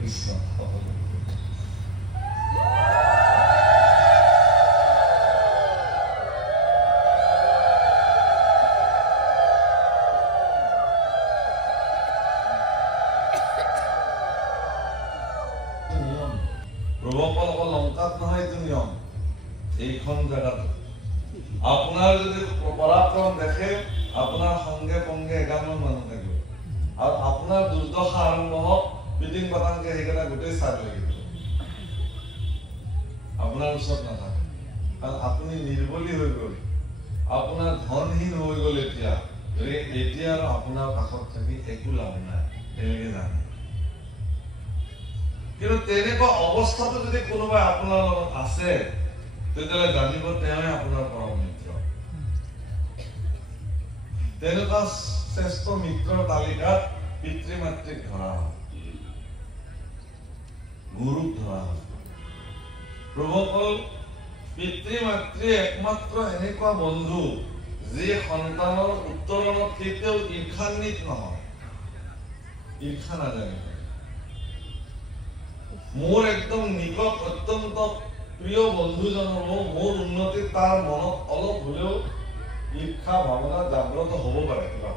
কৃষ্ণ প্ৰভুসকল লঙ্কাত নহয় এইটো নিয়ম এইখন জেগাত আপোনাৰ যদি পৰাক্ৰম দেখে আপোনাৰ সংগে পংগে 11 মানুহ থাকিব আৰু আপোনাৰ দুৰ্দশা আৰম্ভ হওক মিটিং পাতাংকে সেইকেইটা গোটেই চাই লাগিব আপোনাৰ ওচৰত নাথাকে কাৰণ আপুনি নিৰ্বলী হৈ গ'ল আপোনাৰ ধনহীন হৈ গ'ল এতিয়া আৰু আপোনাৰ কাষত থাকি একো লাভ নাই তেনেকে জানে কিন্তু তেনেকুৱা অৱস্থাটো যদি কোনোবাই আপোনাৰ লগত আছে তেতিয়াহ'লে জানিব তেওঁই আপোনাৰ পৰম মিত্ৰ তেনেকুৱা শ্ৰেষ্ঠ মিত্ৰৰ তালিকাত পিতৃ মাতৃক ধৰা হয় গুৰুক ধৰা হয় প্ৰভুসকল পিতৃ মাতৃ একমাত্ৰ এনেকুৱা বন্ধু যি সন্তানৰ উত্তৰণত কেতিয়াও ঈৰ্ষান্বিত নহয় ঈৰ্ষা নাজানে মোৰ একদম নিকট অত্যন্ত প্ৰিয় বন্ধুজনৰো মোৰ উন্নতি তাৰ মনত অলপ হলেও ঈৰ্ষা ভাৱনা জাগ্ৰত হ'ব পাৰে কিবা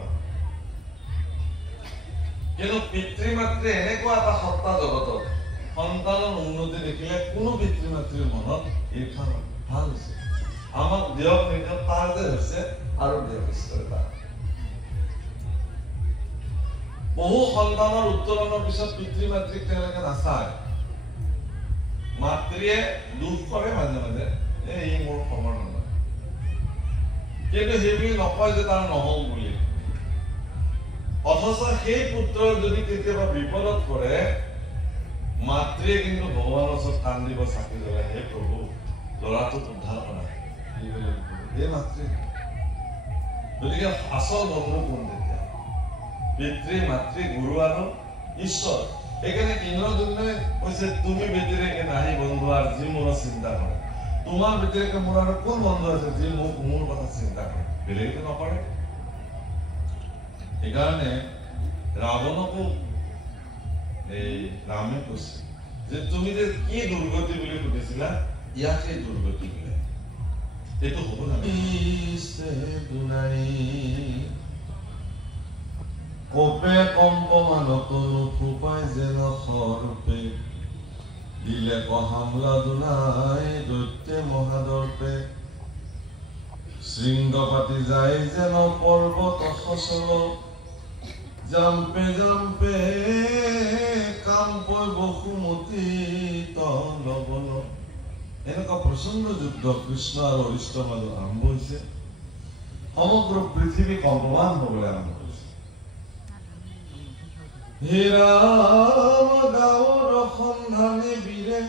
কিন্তু পিতৃ মাতৃ এনেকুৱা এটা সত্তা জগতত সন্তানৰ উন্নতি দেখিলে কোনো পিতৃ মাতৃৰ মনত ঈৰ্ষা নহয় ভাল হৈছে আমাক দিয়ক নিদিয়ক তাৰ যে হৈছে আৰু দিয়ক ঈশ্বৰে তাৰ বহু সন্তানৰ উত্তৰণৰ পিছত পিতৃ মাতৃক তেওঁলোকে নাচায় মাতৃয়ে দুখ কৰে মাজে মাজে এই মোৰ সময় নহয় কিন্তু সেইবুলি নকয় যে তাৰ নহল বুলি অথচ সেই পুত্ৰৰ যদি কেতিয়াবা বিপদত পৰে মাতৃয়ে কিন্তু ভগৱানৰ ওচৰত কান্দিব চাকি জ্বলাই হে প্ৰভু ল'ৰাটোক উদ্ধাৰ কৰা এই মাতৃ গতিকে আচল বন্ধু কোন তেতিয়া পিতৃ মাতৃ গুৰু আৰু ঈশ্বৰ সেইকাৰণে ইন্দ্ৰজনে কৈছে তুমি ব্যতিৰেকে নাহি বন্ধু আৰু যি মোৰ চিন্তা কৰে তোমাৰ ব্যতিৰেকে মোৰ আৰু কোন বন্ধু আছে যি মোক মোৰ কথা চিন্তা কৰে বেলেগেতো নকৰে সেইকাৰণে ৰাৱণকো এই ৰামে কৈছে যে তুমি যে কি দুৰ্গতি বুলি সুধিছিলা ইয়াকে দুৰ্গতি বোলে এইটো হ'ব কপে কম্প মানকনো ফুপাই যেন সৰূপে দিলে কহামলা দুনাই দৈত্যে মহাদৰ্পে শৃংগ পাতি যায় যেন পৰ্বত সচল জাম্পে জাম্পে কাম্পই বসুমতী তলবল এনেকুৱা প্ৰচণ্ড যুদ্ধ কৃষ্ণ আৰু হৰিষ্ঠৰ মাজত আৰম্ভ হৈছে সমগ্ৰ পৃথিৱী কম্পমান হ'বলৈ আৰম্ভ হৈছে হে ৰাম গাঁৱৰ সন্ধানে বীৰে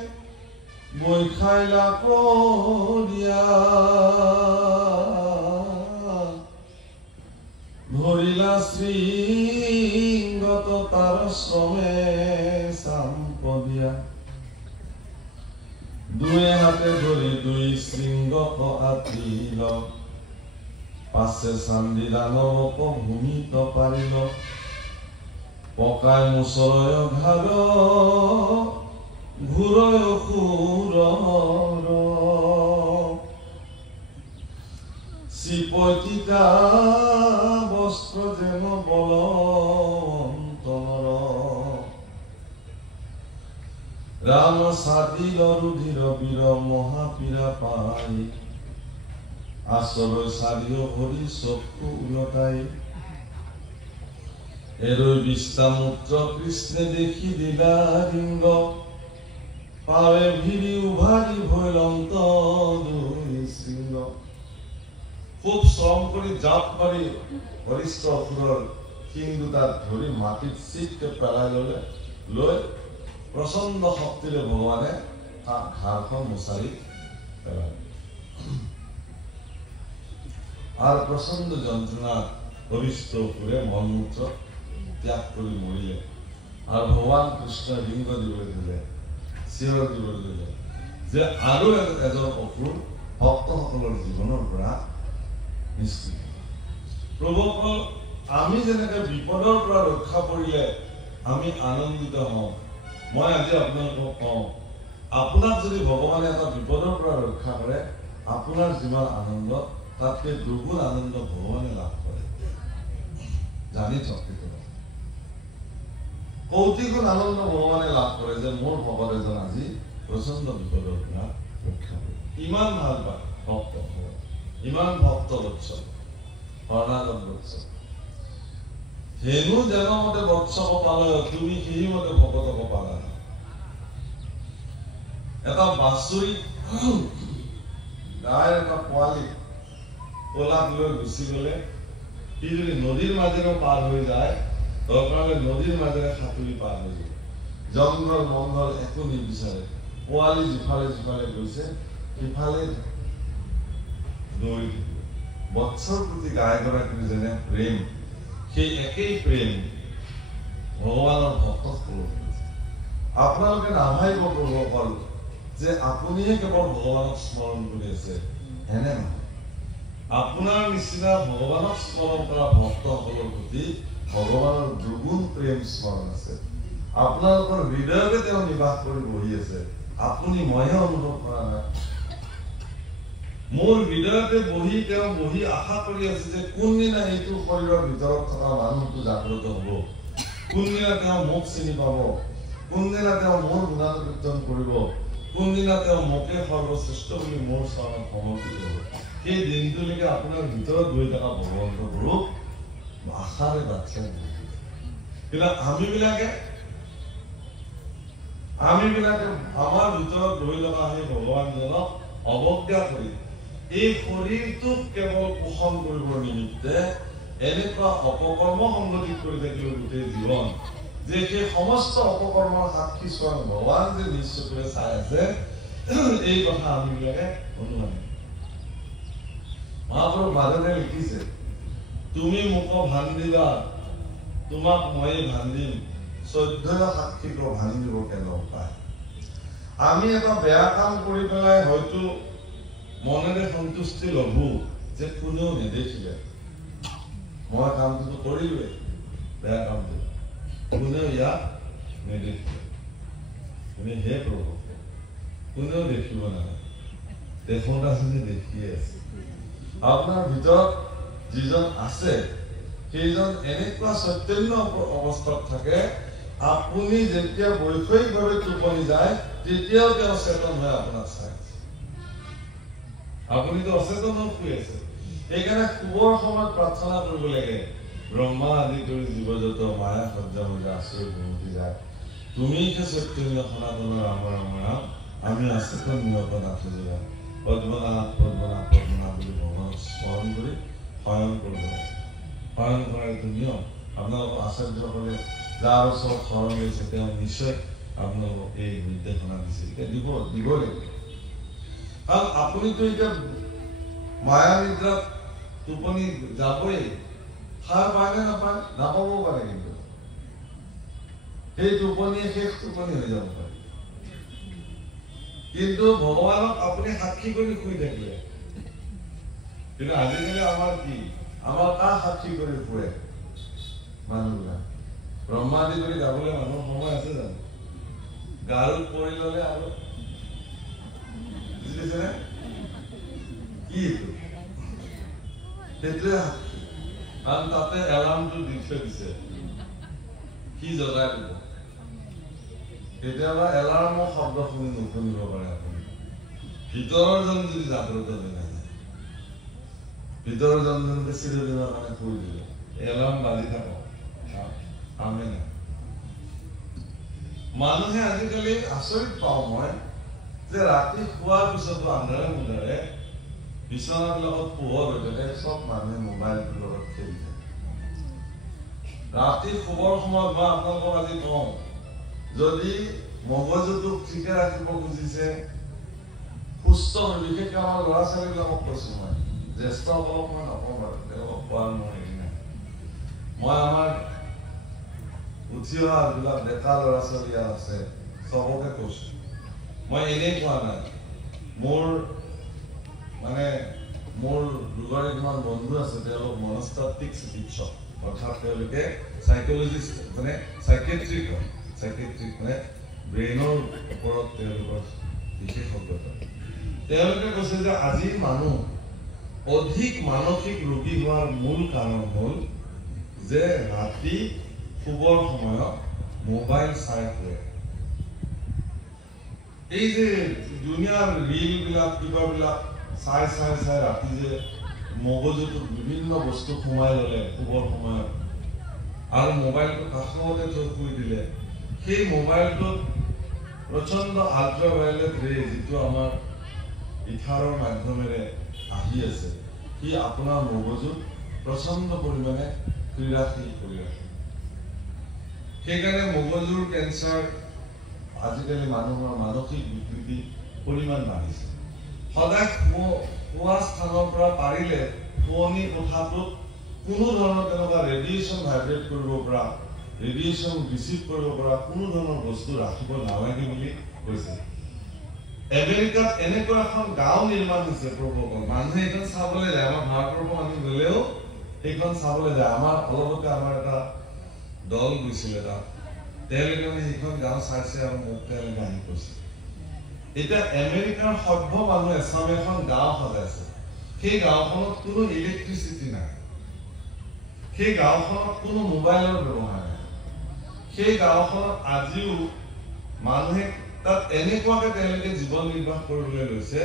বৈখাইলা কৰিয়া ধৰিলা শৃংগত তাৰ শ্ৰমে চাম্পদিয়া দুয়ে হাতে ধৰি দুই শৃংগক আতিল পাছে চান্দি দানৱক ভূমিত পাৰিল পকাই মুচলয় ঘাৰ ঘূৰয় সুৰৰ চিপতিতা বস্ত্ৰ যেন বলন্তনৰ ৰাম সাদিল ৰুধিৰ বীৰ মহাপীৰা পাই আচলৈ চাৰিও হৰি চকু উলটাই এরই বিস্তামূত্র কৃষ্ণে দেখি দিলা লিঙ্গ পাবে ভিড়ি উভারি ভৈলন্ত দুই শৃঙ্গ খুব শ্রম করে জাপ মারি হরিষ্ঠ অসুৰৰ শিং দুটা ধৰি মাটিত চিটকে পেলাই ললে লৈ প্ৰচণ্ড শক্তিৰে ভগৱানে ঘাৰখন মোচাৰি পেলালে আৰু প্ৰচণ্ড যন্ত্ৰণাত হৰিষ্ঠ অসুৰে মলমূত্ৰ ত্যাগ কৰি মৰিলে আৰু ভগৱান কৃষ্ণ লিংগ দিবলৈ দিলে চিঞৰ দিবলৈ দিলে যে আৰু এজন অসুৰ ভক্তসকলৰ জীৱনৰ পৰা নিষ্কৃত প্ৰভুসকল আমি যেনেকৈ বিপদৰ পৰা ৰক্ষা পৰিলে আমি আনন্দিত হওঁ মই আজি আপোনালোকক কওঁ, আপোনাক যদি ভগৱানে এটা বিপদৰ পৰা ৰক্ষা কৰে, আপোনাৰ যিমান আনন্দ তাতকৈ দুগুণ আনন্দ ভগৱানে লাভ কৰে। জানি থক কৌটি গুণ আনন্দ ভগৱানে লাভ কৰে যে মোৰ ভকত এজন আজি প্ৰচণ্ড বিপদৰ পৰা ৰক্ষা কৰে। ইমান ভাল পায় ভক্ত, ইমান ভক্ত বৎসল, শৰণাগত বৎসল। হেনু জনমতে বৎসৱ পালয়, তুমি সেই মতে ভকতক পালা। এটা বাছুৰি গাইৰ এটা পোৱালি কোলাত লৈ গুচি গলে, সি যদি নদীৰ মাজেৰে পাৰ হৈ যায়, দৰকাৰ হলে নদীৰ মাজেৰে সাঁতুৰি পাৰ হৈ যায়। জংঘল মংগল একো নিবিচাৰে, পোৱালি যিফালে যিফালে গৈছে সিফালে দৌৰি থাকিব। বৎসৰ প্ৰতি গাইগৰাকীৰ যেনে প্ৰেম, সেই একেই প্ৰেম ভগৱানৰ ভক্তক প্ৰয়োগ কৰিছে। আপোনালোকে নাভাবিব প্ৰভুসকল যে আপুনিহে কেৱল ভগৱানক স্মৰণ কৰি আছে, এনে নহয়। আপোনাৰ নিচিনা ভগৱানক স্মৰণ কৰা ভক্তসকলৰ প্ৰতি ভগৱানৰ দুগুণ প্ৰেম স্মৰণ আছে। আপোনালোকৰ হৃদয়তে তেওঁ নিবাস কৰি বহি আছে, আপুনি মইহে অনুভৱ কৰা নাই। মোৰ হৃদয়তে তেওঁ বহি আশা কৰি আছে যে কোনদিনা এইটো শৰীৰৰ ভিতৰত থকা মানুহটো জাগ্ৰত হব, কোনদিনা তেওঁ মোক চিনি পাব, কোনদিনা তেওঁ মোৰ গুণানুকীৰ্তন কৰিব, কোনদিনা তেওঁ মোকে সৰ্বশ্ৰেষ্ঠ বুলি মোৰ চৰণত সমৰ্পিত হ'ব। সেই দিনটোলৈকে আপোনাৰ ভিতৰত গৈ থকা ভগৱন্ত গুৰুক আশাৰে বাচ্ছা। কিন্তু আমিবিলাকে আমাৰ ভিতৰত গৈ থকা সেই ভগৱানজনক অৱজ্ঞা কৰি এই শৰীৰটোক কেৱল পোষণ কৰিবৰ নিমিত্তে এনেকুৱা অপকৰ্ম সংগঠিত কৰি থাকিলে গোটেই জীৱন, যে সেই সমস্ত অপকৰ্মৰ সাক্ষী স্বয়ং ভগৱান যে নিজ চকুৰে চাই আছে, এই কথা আমিবিলাকে অনুমান। মহাপুৰুষ মাধৱে লিখিছে, তুমি মোক ভান্দিবা, তোমাক মই ভান্দিম, 14 সাক্ষীক ভান্দিব কেনে পায়। আমি এটা বেয়া কাম কৰি পেলাই হয়তো মনেৰে সন্তুষ্টি লবো যে কোনেও নেদেখিলে, মই কামটো কৰিলোৱে, বেয়া কামটো কোনেও ইয়াক নেদেখিলে। তুমি হে প্ৰভু, কোনেও দেখিব নালাগে, দেখোঁতা যদি দেখিয়ে আছে। আপোনাৰ ভিতৰত যিজন আছে সেইজন এনেকুৱা চৈতন্য অৱস্থাত থাকে, আপুনি যেতিয়া বৈষয়িকভাৱে টোপনি যায় তেতিয়াও তেওঁ চেতন হৈ আপোনাক চাই। আপুনিতো অচেতন হৈ শুই আছে। সেইকাৰণে শুবৰ সময়ত প্ৰাৰ্থনা কৰিব লাগে, ব্ৰহ্মা আদি কৰি জীৱজত মায়া সজ্জা মজা আশ্ৰয় ঘুমতি যায়, তুমি হে চৈতন্য সনাতনৰ ৰাম ৰাম ৰাম, আমি আচেতন নিয়ত নাথযোৰা, পদ্মনাথ পদ্মনাথ পদ্মনাথ বুলি ভগৱানক স্মৰণ কৰি শয়ন কৰিব লাগে। শয়ন কৰাৰ এইটো নিয়ম। আপোনালোকৰ আচাৰ্যসকলে যাৰ ওচৰত শৰণ লৈছে তেওঁ নিশ্চয় আপোনালোকক এই নিৰ্দেশনা দিছে, দিব লাগিব। কাৰণ আপুনিতো এতিয়া মায়া নিদ্ৰাত টোপনি যাবই, সাৰ পায় নে নাপায়, নাপাবও পাৰে, কিন্তু সেই টোপনিয়ে শেষ টোপনি হৈ যাব পাৰে। কিন্তু ভগৱানক আপুনি সাক্ষী কৰি শুই থাকিলে। কিন্তু আজিকালি আমাৰ কি, আমাৰ কাক সাক্ষী কৰি শুৱে মানুহবিলাক? ব্ৰহ্মা আদি কৰি গাবলৈ মানুহৰ সময় আছে জানো? গাৰুত পৰি ললে আৰু বুজিছেনে কি এইটো? সেইটোৱে সাক্ষী। কাৰণ তাতে এলাৰ্মটো দি থৈ দিছে, কি জ্বলাই দিব। কেতিয়াবা এলাৰ্মৰ শব্দ শুনি নুশুনিব পাৰে আপুনি, ভিতৰৰ জন যদি জাগ্ৰত হৈ নাযায়, ভিতৰৰ জন চিৰদিনৰ কাৰণে শুই দিলে, এলাৰ্ম বাজি থাকক, আমি নাই। মানুহে আজিকালি আচৰিত পাওঁ মই যে ৰাতি শোৱাৰ পিছতো আন্ধাৰে মুন্ধাৰে বিচনাৰ লগত পোহৰ হৈ থাকে, চব মানুহে মোবাইলটোৰ লগত খেলি থাকে। ৰাতি শুবৰ সময়ত মই আপোনালোকক আজি কওঁ, যদি মগজুটোক ঠিকে ৰাখিব খুজিছে, সুস্থ হৈ, বিশেষকৈ আমাৰ ল'ৰা ছোৱালীবিলাকক কৈছো, মই জ্যেষ্ঠসকলক মই নকওঁ বাৰু, তেওঁলোকক কোৱাৰ মোৰ হেৰি নাই। মই আমাৰ উঠি অহা যিবিলাক ডেকা ল'ৰা ছোৱালী ইয়াত আছে চবকে কৈছো, মই এনেই কোৱা নাই। মোৰ দুগৰাকীমান বন্ধু আছে, তেওঁলোক মনস্তাত্ত্বিক চিকিৎসক, অৰ্থাৎ তেওঁলোকে চাইকলজিষ্ট, মানে চাইকেট্ৰিক মানে ব্ৰেইনৰ ওপৰত তেওঁলোকৰ বিশেষজ্ঞতা তেওঁলোকে কৈছে যে আজিৰ মানুহ অধিক মানসিক ৰোগী হোৱাৰ মূল কাৰণ হ'ল যে ৰাতি শুবৰ সময়ত মোবাইল চাই ফুৰে এই যে দুনিয়াৰ ৰিলবিলাক কিবাবিলাক চাই চাই চাই ৰাতি যে মগজুটোত বিভিন্ন বস্তু সোমাই ল'লে শুবৰ সময়ত আৰু মোবাইলটো কাষতে থৈ শুই দিলে সেই মোবাইলটোত প্ৰচণ্ড আল্ট্ৰাভায়োলেট ৰে যিটো আমাৰ ইথাৰৰ মাধ্যমেৰে আহি আছে সি আপোনাৰ মগজুত প্ৰচণ্ড পৰিমাণে ক্ৰীড়াশীল কৰি ৰাখে সেইকাৰণে মগজুৰ কেঞ্চাৰ আজিকালি মানুহৰ মানসিক বিকৃতি পৰিমাণ বাঢ়িছে সদায় শোৱা স্থানৰ পৰা পাৰিলে শোৱনি কোঠাটোত কোনো ধৰণৰ তেনেকুৱা ৰেডিয়েশ্যন ভাইব্ৰেট কৰিব পৰা ৰেডিয়েশ্যন ৰিচিভ কৰিব পৰা কোনো ধৰণৰ বস্তু ৰাখিব নালাগে বুলি কৈছে আমেৰিকাত এনেকুৱা এখন গাঁও নিৰ্মাণ হৈছে প্ৰভুসকল মানুহে এইখন চাবলৈ যায় আমাৰ ভাৰতবৰ্ষৰ মানুহ গ'লেও এইখন চাবলৈ যায় আমাৰ অলপতে আমাৰ এটা দল গৈছিলে তাত তেওঁলোকে সেইখন গাঁও চাইছে আৰু মোক তেওঁলোকে আহি কৈছে এতিয়া আমেৰিকাৰ সভ্য মানুহ এচামে এখন গাঁও সজাইছে সেই গাঁওখনত কোনো ইলেক্ট্ৰিচিটি নাই সেই গাঁওখনত কোনো মোবাইলৰ ব্যৱহাৰ নাই সেই গাঁওখনত আজিও মানুহে তাত এনেকুৱাকে তেওঁলোকে জীৱন নিৰ্বাহ কৰিবলৈ লৈছে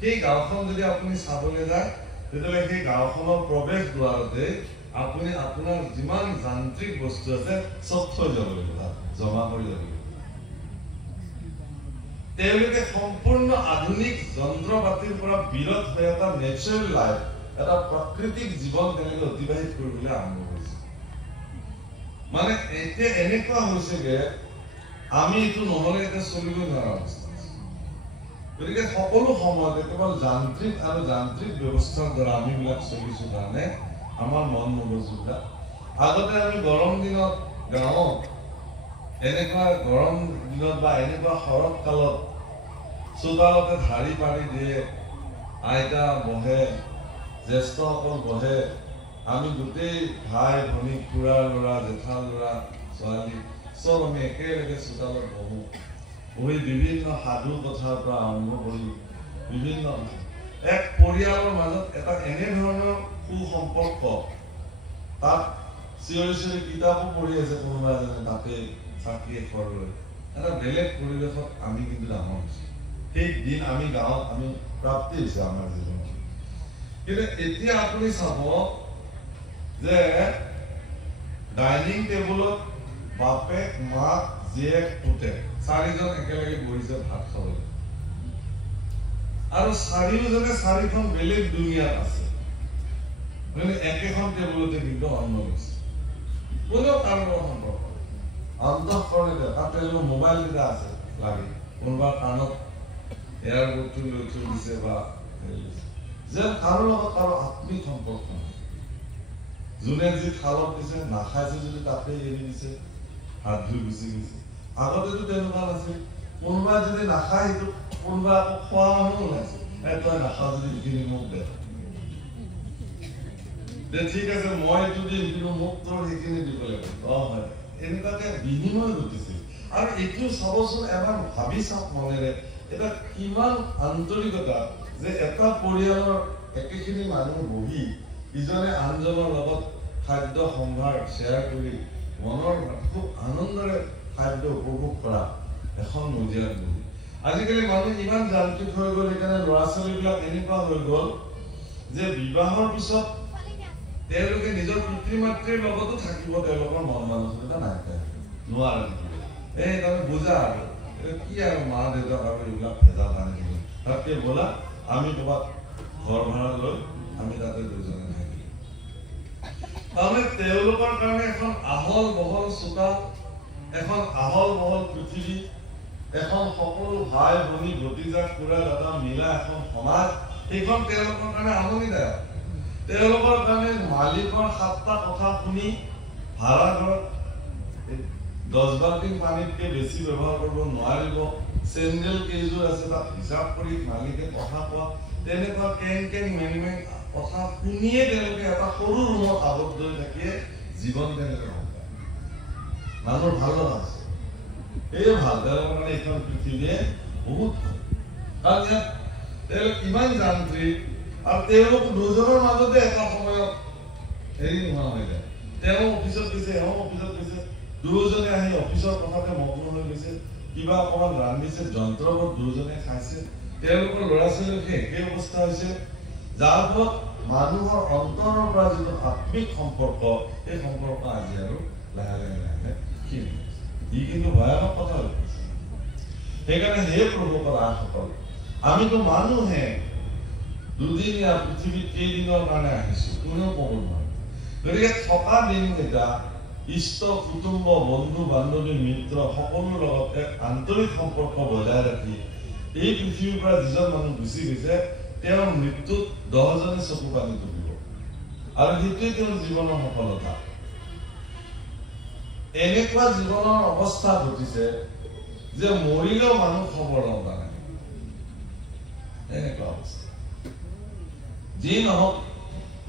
সেই গাঁওখন যদি আপুনি চাবলৈ যায় তেতিয়াহ'লে সেই গাঁওখনৰ প্ৰৱেশ দুৱাৰতে আপুনি আপোনাৰ যিমান যান্ত্ৰিক বস্তু আছে চব থৈ যাব লাগিব তাত জমা কৰি যাব লাগিব তেওঁলোকে সম্পূৰ্ণ আধুনিক যন্ত্ৰ পাতিৰ পৰা বিৰত হৈ এটা নেচাৰেল লাইফ এটা প্ৰাকৃতিক জীৱন তেওঁলোকে অতিবাহিত কৰিবলৈ আৰম্ভ কৰিছে মানে এতিয়া এনেকুৱা হৈছেগে আমি এইটো নহ'লে এতিয়া চলিব নোৱাৰা অৱস্থা গতিকে সকলো সময়তে কেৱল যান্ত্ৰিক আৰু যান্ত্ৰিক ব্যৱস্থাৰ দ্বাৰা আমিবিলাক চলিছো কাৰণে আমাৰ মন মগজুবিলাক আগতে আমি গৰম দিনত গাঁৱত এনেকুৱা গৰম দিনত বা এনেকুৱা শৰৎ কালত চোতালতে ধাৰি পাৰি দিয়ে আইতা বহে জ্যেষ্ঠসকল বহে আমি গোটেই ভাই ভনী খুৰা ল'ৰা জেঠা ল'ৰা ছোৱালী চব আমি একেলগে চোতালত বহো বহি বিভিন্ন সাধু কথাৰ পৰা আৰম্ভ কৰি বিভিন্ন এক পৰিয়ালৰ মাজত এটা এনেধৰণৰ সুসম্পৰ্ক তাত চিঞৰি চিঞৰি কিতাপো পঢ়ি আছে কোনোবা এজনে তাতে চাকি এশৰ লৈ এটা বেলেগ পৰিৱেশত আমি কিন্তু ডাঙৰ হৈছোঁ সেই দিন আমি গাঁৱত আমি প্ৰাপ্তি হৈছে আমাৰ জীৱনত কিন্তু এতিয়া আপুনি চাব যে ডাইনিং টেবুলত বাপেক মাক জীয়েক পুতেক চাৰিজন একেলগে বহিছে ভাত খাবলৈ আৰু চাৰিওজনে চাৰিখন বেলেগ দুনিয়াত আছে মানে একেখন টেবুলতে কিন্তু অন্ন লৈছে কোনেও কাৰোবাৰ সম্পৰ্ক অন্তঃকৰণে তাতে মোবাইল কেইটা আছে লাগে কোনোবা কাণত এয়াৰবডটো লৈ থৈ দিছে বা যেন কাৰো লগত কাৰো আত্মিক সম্পৰ্ক নাই যোনে যি খালত দিছে নাখাইছে যদি তাতে এৰি দিছে হাত ধুই গুচি গৈছে আগতেতো তেনেকুৱা নাছিল কোনোবা যদি নাখায় সেইটো কোনোবা আকৌ খোৱা মানুহ ওলাইছে তই নাখাওঁ যদি এইখিনি মোক দে ঠিক আছে মই এইটো দিম কিন্তু মোক তোৰ সেইখিনি দিব লাগিব হয় এনেকুৱাকে বিনিময় ঘটিছিল আৰু এইটো চাবচোন এবাৰ ভাবি চাওক মনেৰে এটা কিমান আন্তৰিকতা যে এটা পৰিয়ালৰ একেখিনি মানুহ বহি ইজনে আনজনৰ লগত খাদ্য সম্ভাৰ শ্বেয়াৰ কৰি মনৰ খুব আনন্দৰে খাদ্য উপভোগ কৰা এখন মজিয়াত বহি আজিকালি মানুহ ইমান যান্ত্ৰিক হৈ গ'ল সেইকাৰণে ল'ৰা ছোৱালীবিলাক এনেকুৱা হৈ গ'ল যে বিবাহৰ পিছত তেওঁলোকে নিজৰ পিতৃ মাতৃৰ লগতো থাকিব তেওঁলোকৰ মন মানসিকতা নাইকিয়া নোৱাৰে এই তাৰমানে বুজা আৰু কি আৰু মা দেউতাক আৰু এইবিলাক ভেজাল আনি থাকিব তাতকে ব'লা আমি ক'ৰবাত ঘৰ ভাড়া লৈ আমি তাতে দুজনে থাকিম তাৰমানে তেওঁলোকৰ কাৰণে এখন আহল বহল চোতাল এখন আহল বহল পৃথিৱী এখন সকলো ভাই ভনী ভতিজা খুৰা দাদা মিলা এখন সমাজ সেইখন তেওঁলোকৰ কাৰণে আমনিদায়ক তেওঁলোকৰ কাৰণে মালিকৰ 7টা কথা শুনি ভাড়া ঘৰত 10 বাল্টিং পানীতকৈ বেছি ব্যৱহাৰ কৰিব নোৱাৰিব চেণ্ডেল কেইযোৰ আছে তাত হিচাপ কৰি মালিকে কথা কোৱা তেনেকুৱা কেং মেং কথা শুনিয়ে তেওঁলোকে এটা সৰু ৰুমত আবদ্ধ হৈ থাকিয়ে জীৱন তেওঁলোকে মানুহৰ ভাল লগা আছে এই ভাল তেওঁলোকৰ কাৰণে এইখন পৃথিৱীয়ে বহুত ভাল কাৰণ ইয়াত তেওঁলোক ইমান যান্ত্ৰিক আৰু তেওঁলোক দুজনৰ মাজতে এটা সময়ত হেৰি নোহোৱা হৈ যায় তেওঁ অফিচত গৈছে এওঁ অফিচত গৈছে দুজনে আহি অফিচৰ কথাতে মগ্ন হৈ গৈছে কিবা অকণমান ৰান্ধিছে যন্ত্ৰবোৰ দুজনে খাইছে তেওঁলোকৰ ল'ৰা ছোৱালীৰ একে অৱস্থা হৈছে যাৰ ফলত মানুহৰ অন্তৰৰ পৰা যিটো আত্মিক সম্পৰ্ক এই সম্পৰ্ক আজি আৰু লাহে লাহে লাহে ক্ষীণ ই কিন্তু ভয়ানক কথা হৈ গৈছে সেইকাৰণে হে প্ৰভুসকল আমিতো মানুহে দুদিনীয়া পৃথিৱীত কেইদিনৰ কাৰণে আহিছো কোনেও ক'ব নোৱাৰে গতিকে থকা দিনকেইটা ইষ্ট কুটুম্ব বন্ধু বান্ধৱী মিত্ৰ সকলোৰ লগত এক আন্তৰিক সম্পৰ্ক বজাই ৰাখি এই পৃথিৱীৰ পৰা যিজন মানুহ গুচি গৈছে তেওঁৰ মৃত্যুত 10 জনে চকু পানী তুলিব আৰু সেইটোৱে তেওঁৰ জীৱনৰ সফলতা এনেকুৱা জীৱনৰ অৱস্থা ঘটিছে যে মৰিলেও মানুহ খবৰ নলয় এনেকুৱা অৱস্থা যি নহওক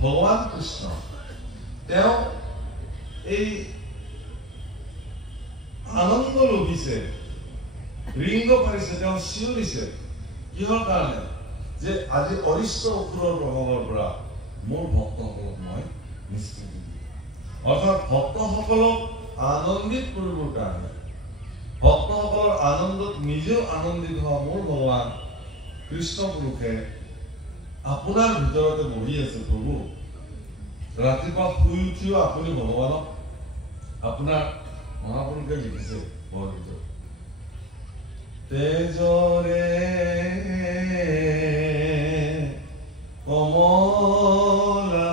ভগৱান কৃষ্ণ তেওঁ এই আনন্দ লভিছে ৰিংগ পাৰিছে তেওঁ চিঞৰিছে কিহৰ কাৰণে যে আজি অৰিষ্ট অসুৰৰ প্ৰভাৱৰ পৰা মোৰ ভক্তসকলক মই নিষ্কৃতি দিম অৰ্থাৎ ভক্তসকলক আনন্দিত কৰিবৰ কাৰণে ভক্তসকলৰ আনন্দত নিজেও আনন্দিত হোৱা মোৰ ভগৱান কৃষ্ণ পুৰুষে আপোনাৰ ভিতৰতে বহি আছে প্ৰভু ৰাতিপুৱা শুই উঠিও আপুনি ভগৱানক আপোনাৰ মহাপুৰুষে লিখিছে বৰ ভিতৰত তেজৰে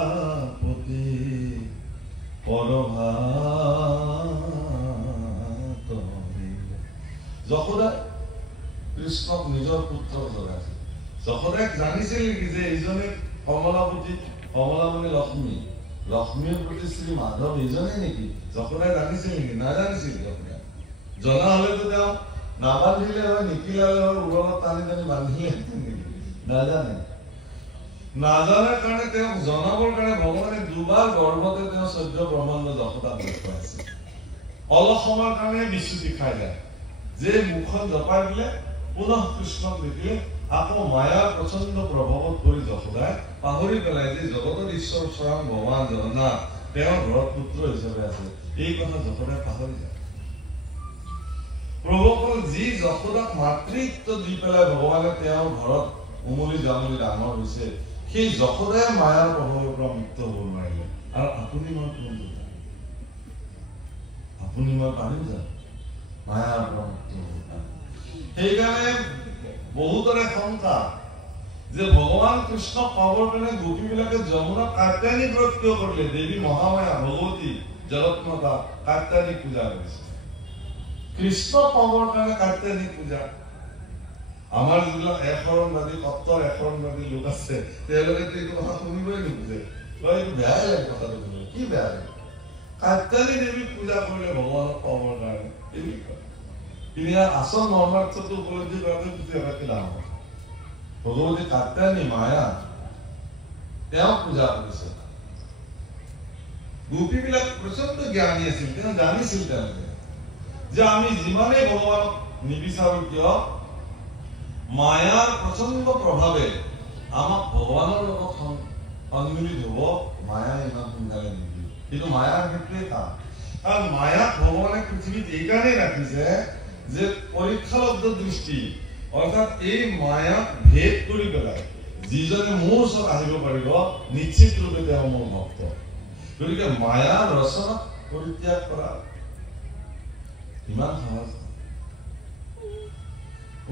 কমলাপতি যশোদা কৃষ্ণক নিজৰ পুত্ৰক জগাইছিল যশোদাক জানিছিল নেকি যে এইজনে কমলাপতি কমলা মানে লক্ষ্মী লক্ষ্মীৰ প্ৰতি শ্ৰী মাধৱ এইজনে নেকি যশোদাই জানিছিল নেকি নাজানিছিল যশোদাই জনা হলেতো তেওঁ নাবান্ধিলে হয় নিকিলালে হয় উৰণত টানি টানি বান্ধিলেহেঁতেন নেকি নাজানে নাজানাৰ কাৰণে তেওঁক জনাবৰ কাৰণে ভগৱানে দুবাৰ গৰ্ভতে তেওঁ 14 ব্ৰহ্মাণ্ড যশোদাক দেখুৱাইছিল অলপ সময়ৰ কাৰণে বিচুতি খাই যায় যে মুখখন জপাই দিলে পুনঃ কৃষ্ণক দেখিলে আকৌ মায়াৰ প্ৰচণ্ড প্ৰভাৱত পৰি যশোদাই পাহৰি পেলাই যে জগতৰ ঈশ্বৰ স্বয়ং ভগৱান জগন্নাথ তেওঁৰ ঘৰত পুত্ৰ হিচাপে আছে এই কথা যশোদাই পাহৰি যায় প্ৰভুসকল যি যশোদাক মাতৃত্ব দি পেলাই ভগৱানে তেওঁৰ ঘৰত উমলি জামলি ডাঙৰ হৈছে সেই যশোদাই মায়াৰ প্ৰভাৱৰ পৰা মুক্ত হ'ব নোৱাৰিলে আৰু আপুনি মই কোনটো আপুনি মই পাৰিম জানো মায়াৰ পৰা মুক্ত হ'ব সেইকাৰণে বহুতৰে শংকা যে ভগৱান কৃষ্ণক পাবৰ কাৰণে গোপীবিলাকে যমুনা কাত্যায়নী ব্ৰত কিয় কৰিলে দেৱী মহামায়া ভগৱতী জগতমাতা কাত্যায়নী পূজা কৰিছে কৃষ্ণ পাবৰ কাৰণে কাত্যায়নী পূজা আমাৰ যিবিলাক এশৰণবাদী সত্তৰ এশৰণবাদী লোক আছে তেওঁলোকে এইটো কথা শুনিবই নোখোজে এইটো বেয়াই লাগে কথাটো শুনিলে কি বেয়া লাগে কাত্যায়নী দেৱীক পূজা কৰিলে ভগৱানক পাবৰ কাৰণে এই বিষয় কিন্তু ইয়াৰ আচল মৰ্মাৰ্থটো উপলব্ধি কৰাটো কি ডাঙৰ ভগৱতী কাত্যায়নী মায়া তেওঁক পূজা কৰিছে গোপীবিলাক প্ৰচণ্ড জ্ঞানী আছিল তেওঁ জানিছিল তেওঁলোকে যে আমি যিমানেই ভগৱানক নিবিচাৰো কিয় মায়াৰ প্ৰচণ্ড প্ৰভাৱে আমাক ভগৱানৰ লগত সন্মিলিত হ'ব মায়া ইমান সোনকালে নিদিয়ে কিন্তু মায়াৰ সেইটোৱে কাম কাৰণ মায়াক ভগৱানে পৃথিৱীত এইকাৰণেই ৰাখিছে যে পৰীক্ষালব্ধ দৃষ্টি অৰ্থাৎ এই মায়াক ভেদ কৰি পেলাই যিজনে মোৰ ওচৰত আহিব পাৰিব নিশ্চিত ৰূপে তেওঁ মোৰ ভক্ত গতিকে মায়াৰ ৰচনাক পৰিত্যাগ কৰা ইমান সহজ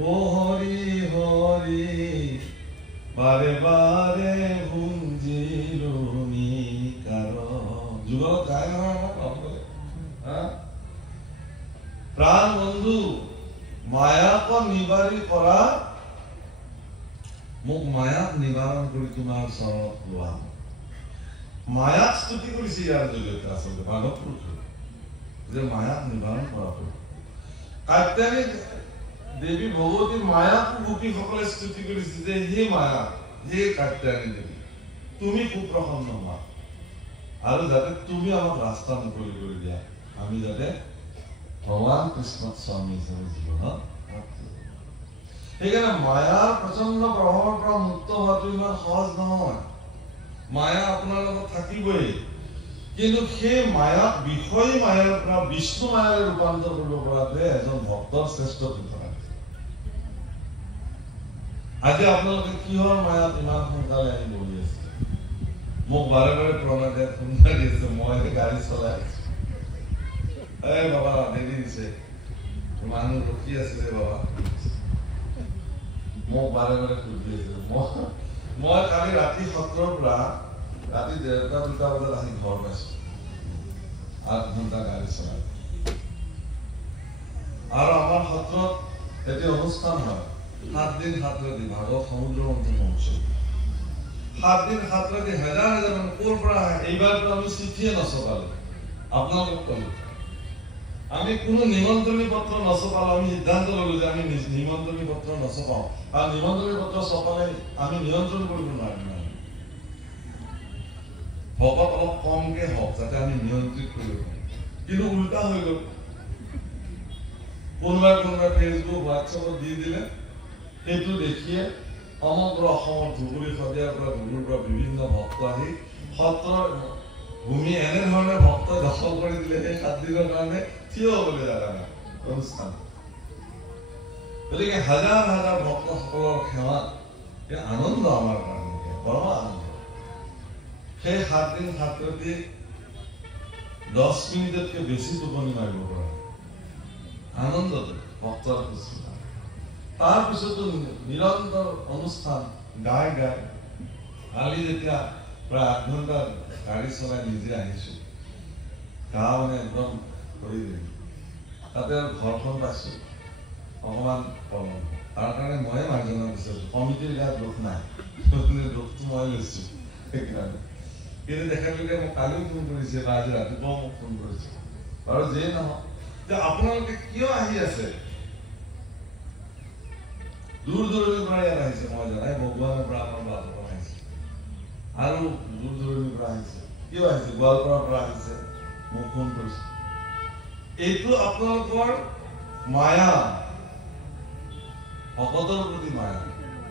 ও হৰি হৰি বাৰে বাৰে ভুঞ্জিলুনি কাৰ যুগলত গায় নহয় আমাৰ প্ৰাণ বন্ধু মায়াক নিবাৰী কৰা মোক মায়াক নিবাৰণ কৰি তোমাৰ চৰণত লোৱা মায়াক স্তুতি কৰিছে ইয়াৰ জৰিয়তে আচলতে মাধৱ পুৰুষে যে মায়াক নিবাৰণ কৰা কাত্যায়নী দেৱী ভগৱতী মায়াকো গোপীসকলে স্তুতি কৰিছে যে হে মায়া হে কাত্যায়নী দেৱী তুমি সুপ্ৰসন্ন হোৱা আৰু যাতে তুমি আমাক ৰাস্তা মুকলি কৰি দিয়া আমি যাতে ভগৱান কৃষ্ণ স্বামী হিচাপে জীৱনত সেইকাৰণে মায়াৰ প্ৰচণ্ড প্ৰভাৱৰ পৰা মুক্ত হোৱাটো ইমান সহজ নহয়। মায়া আপোনাৰ লগত থাকিবই, কিন্তু সেই মায়াক বিষয় মায়াৰ পৰা বিষ্ণু মায়ালৈ ৰূপান্তৰ কৰিব পৰাটোৱে এজন ভক্তৰ শ্ৰেষ্ঠ কৃপা। আজি আপোনালোকে কিহৰ মায়াত ইমান সোনকালে আহি বহি আছে? মোক বাৰে বাৰে প্ৰণয় দিয়াত ফোন মাৰি আছে, মই গাড়ী চলাই আছো। এই বাবা দেৰি দিছে, মানুহ ৰখি আছিলে বাবা, মোক বাৰে বাৰে সুধি আছে। মই কালি ৰাতি 7টাৰ পৰা ৰাতি 1:30-2টা বজাত আহি ঘৰ পাইছো, 8 ঘণ্টা গাড়ী চলাই। আৰু আমাৰ সত্ৰত এটি অনুষ্ঠান হয় 7 দিন 7 ৰাতি ভাগৱত সমুদ্ৰ মন্থন মহোৎসৱ। 7 দিন 7 ৰাতি হাজাৰ হাজাৰ মানুহ ক'ৰ পৰা আহে। এইবাৰতো আমি চিঠিয়ে নচপালো, আপোনালোকক কলো আমি কোনো নিমন্ত্ৰণী পত্ৰ নচপালো। আমি সিদ্ধান্ত ললো যে আমি নিমন্ত্ৰণী পত্ৰ নচপাওঁ, আৰু নিমন্ত্ৰণী পত্ৰ চপালে আমি নিয়ন্ত্ৰণ কৰিব নোৱাৰিম। ভকত অলপ কমকে হওক যাতে আমি নিয়ন্ত্ৰিত কৰিব পাৰোঁ। কিন্তু উল্টা হৈ গ'ল, কোনোবাই ফেচবুক হোৱাটছএপত দি দিলে, সেইটো দেখিয়ে সমগ্ৰ অসমৰ ধুবুৰী শদিয়াৰ পৰা ধুবুৰীৰ পৰা বিভিন্ন ভক্ত আহি সত্ৰৰ ভূমি এনেধৰণে ভক্তই দখল কৰি দিলে সেই 7 দিনৰ কাৰণে থিয় হ'বলৈ জাগা নাই অনুষ্ঠান। গতিকে হাজাৰ হাজাৰ ভক্তসকলৰ সেৱাত আনন্দ আমাৰ কাৰণে পৰম আনন্দ। সেই 7 দিন 7 ৰাতি 10 মিনিটতকৈ বেছি টোপনি মাৰিব পৰা আনন্দতে ভক্তৰ খুচি। তাৰপিছতো নিৰন্তৰ অনুষ্ঠান গাই গাই কালি যেতিয়া প্ৰায় 8 ঘণ্টা গাড়ী চলাই নিজে আহিছো, গা মানে একদম কৰি দিলো। তাতে আৰু ঘৰখন পাইছো অকণমান প্ৰব্লেম, তাৰ কাৰণে ময়ে মাৰ্জনা বিচাৰিছো। কমিটিৰ গাত দুখ নাই, দুখটো মই লৈছো সেইকাৰণে। কিন্তু তেখেতলোকে মোক কালিও ফোন কৰিছে বা আজি ৰাতিপুৱাও মোক ফোন কৰিছে। বাৰু যিয়ে নহওক, যে আপোনালোকে কিয় আহি আছে? দূৰ দূৰণিৰ পৰা ইয়াত আহিছে, মই জানাই ভগৱানৰ পৰা আমাৰ বাটৰ আহিছে, আৰু দূৰ দূৰণিৰ পৰা আহিছে। কিয় আহিছে? গোৱালপাৰাৰ পৰা আহিছে, মোক ফোন কৰিছে। এইটো আপোনালোকৰ মায়া, ভকতৰ প্ৰতি মায়া,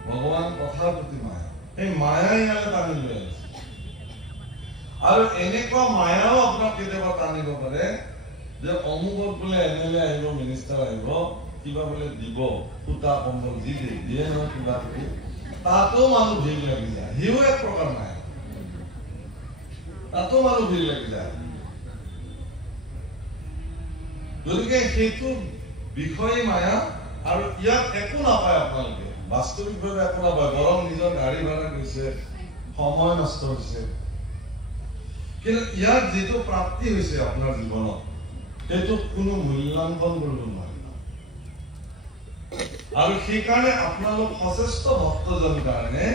ভগৱান কথাৰ প্ৰতি মায়া। এই মায়াই ইয়ালৈ টানি লৈ আহিছে। আৰু এনেকুৱা মায়াও আপোনাক কেতিয়াবা টানিব পাৰে যে অমুকত বোলে MLA আহিব, মিনিষ্টাৰ আহিব, কিবা বোলে দিব, সূতা কম্বল যি দিয়ে নহয় কিবা কিবি, তাতো মানুহ ভিৰ লাগি যায়। সিও এক প্ৰকাৰ মায়া, তাতো মানুহ ভিৰ লাগি যায়। গতিকে সেইটো বিষয় মায়া, আৰু ইয়াত একো নাপায় আপোনালোকে, বাস্তৱিকভাৱে একো নাপায়। বৰং নিজৰ গাড়ী ভাড়া গৈছে, সময় নষ্ট হৈছে। কিন্তু ইয়াত যিটো প্ৰাপ্তি হৈছে আপোনাৰ জীৱনত, সেইটো কোনো মূল্যাংকন কৰিব নোৱাৰে। আৰু সেইকাৰণে আপোনালোক সচেষ্ট ভক্তজন কাৰণে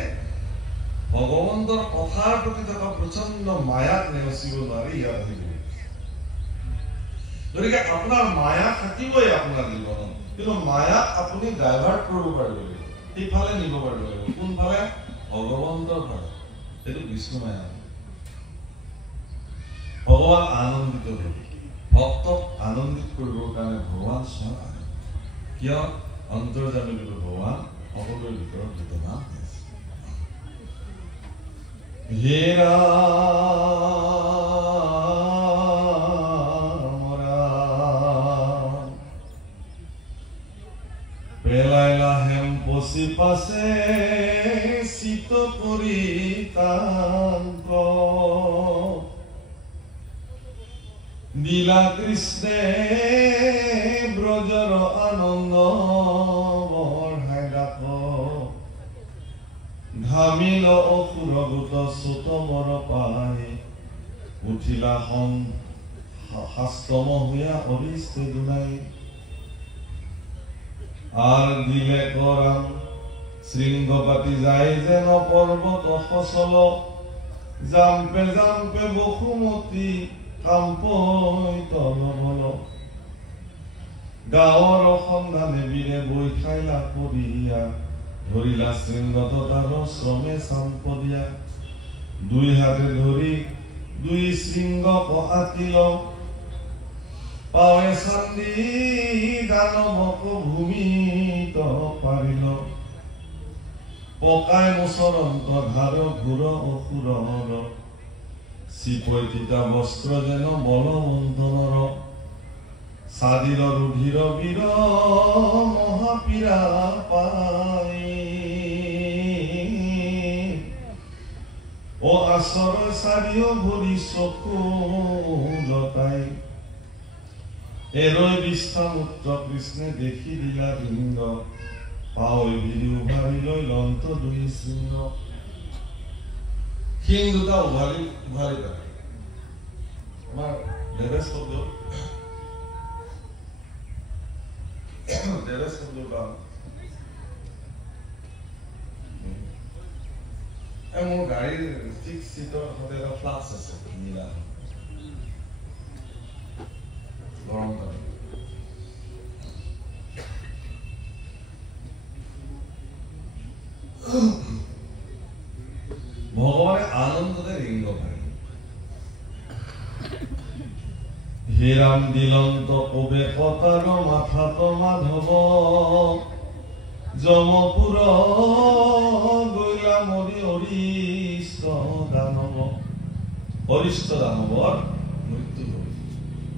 ভগৱন্তৰ কথাৰ প্ৰতি থকা প্ৰচণ্ড মায়াক নেওচিব নোৱাৰি ইয়াত আহিব। গতিকে আপোনাৰ মায়া থাকিবই আপোনাৰ জীৱনত, কিন্তু মায়াক আপুনি ডাইভাৰ্ট কৰিব পাৰিব লাগিব, সেইফালে নিব পাৰিব লাগিব। কোনফালে? ভগৱন্তৰ ফালে। সেইটো বিষ্ণু মায়া। ভগৱান আনন্দিত হৈ ভক্তক আনন্দিত কৰিবৰ কাৰণে ভগৱান স্বয়ং আহে। কিয়? অন্তৰ্যামী ৰূপে ভগৱান সকলোৰে ভিতৰত বিদ্যমান আছে। হে ৰাম ৰাম পেলাইলা হেম পচি পাছে চিত পৰিতান্ত দিলা কৃষ্ণে ব্ৰজৰ আনন্দ বঢ়াই ডাক ধামিল অসুৰগত চোত মৰ পাই উঠিলা শাস্তম হুয়া অৰিষ্টে দুনাই আৰ দিলে কৰাম শৃংগ পাতি যায় যেন পৰ্বত ফচল জাম্পে জাম্পে বসুমতী কাম্পই তলবল গাঁৱৰ সন্ধানে বীৰে বৈ খাইলা পৰিয়া ধৰিলা শৃংগত তাৰ শ্ৰমে চাম্পদিয়া দুই হাতে ধৰি দুই শৃংগ আতিল পাৱে চান্দি দানৱক ভূমিত পাৰিল পকাই মুচৰন্ত ধাৰ ঘূৰ অসুৰৰ চিপৈ তিতা বস্ত্ৰ যেন বলৱন্তনৰ সাদিৰ ৰুধিৰ বীৰ মহাপীৰা পাই ও আচৰ চাৰিও ভৰি চকু লতাই এৰৈ বিষ্ঠামূত্ৰ কৃষ্ণে দেখি দিলা লিংগ পাৱৈ ভিৰি উভাৰি লৈ লন্ত দুই শৃংগ শিং দুটা উভাৰি উভাৰি পেলাই আমাৰ দেৱেশ শব্দ মোৰ গাড়ীৰ ঠিক চিটৰ কাষতে এটা ফ্লাক্স আছে নীলা গৰম পানী ভগৱানে আনন্দতে ৰিংগ পায় হেৰাম দিলন্ত কবে কটাৰ মাথাত মাধৱ যমপুৰ গৈলা মৰি অৰিষ্ট দানৱ মৃত্যু হ'ল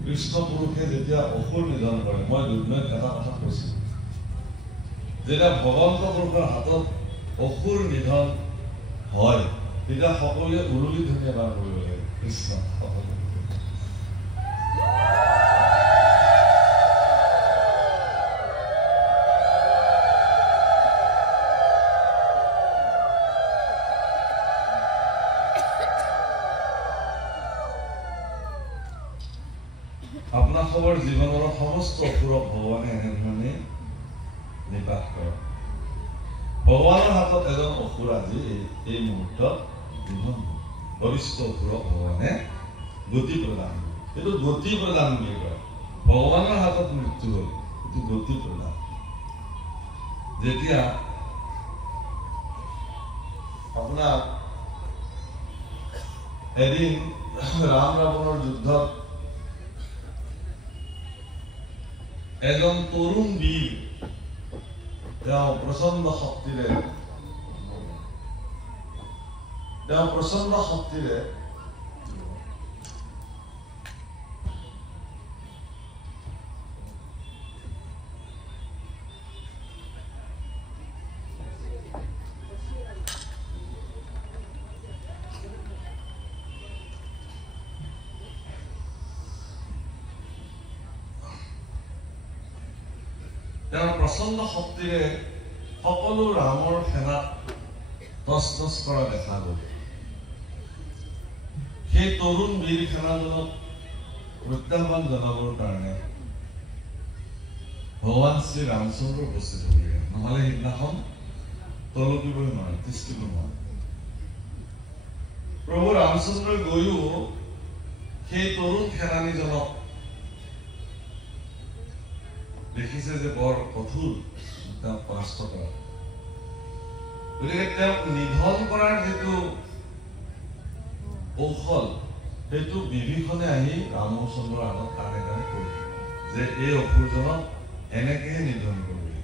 কৃষ্ণ পুৰুষে যেতিয়া অসুৰ নিধন কৰে মই দুৰ্নৈত এটা কথা কৈছো যেতিয়া ভগৱন্ত পুৰুষৰ হাতত অসুৰ নিধন হয় তেতিয়া সকলোৱে উৰুলি ধুনীয়া বাৰ কৰিব লাগে কৃষ্ণ সকলোৱে আপোনাৰ খবৰ জীৱনৰ সমস্ত অসুৰক ভগৱানে এনেধৰণে নিপাত কৰে ভগৱানৰ হাতত এজন অসুৰ আজি এই মুহূৰ্তত বৰিষ্ঠ অসুৰক ভগৱানে গতি প্ৰদান এইটো গতি প্ৰদান বুলি কয় ভগৱানৰ হাতত মৃত্যু হ'ল এইটো গতি প্ৰদান যেতিয়া আপোনাৰ এদিন ৰাম ৰাৱণৰ যুদ্ধত এজন তৰুণ বীৰ তেওঁ প্ৰচণ্ড শক্তিৰে প্ৰচণ্ড শক্তিৰে সকলো ৰামৰ সেনাক তছ তছ কৰা দেখা গ'ল সেই তৰুণ বীৰ সেনাজনক প্ৰত্যাহ্বান জনাবৰ কাৰণে ভগৱান শ্ৰী ৰামচন্দ্ৰ উপস্থিত হ'বলগীয়া নহ'লে সেইদিনাখন তলকিবই নোৱাৰে তিষ্ঠিব নোৱাৰে প্ৰভু ৰামচন্দ্ৰই গৈও সেই তৰুণ সেনানীজনক দেখিছে যে বৰ কঠোৰ তেওঁক পৰাস্ত কৰা গতিকে তেওঁক নিধন কৰাৰ যিটো কৌশল সেইটো বিভীষণে আহি ৰামচন্দ্ৰৰ আগত কাণে কাণে কৈ যে এই অসুৰজনক এনেকৈহে নিধন কৰিলে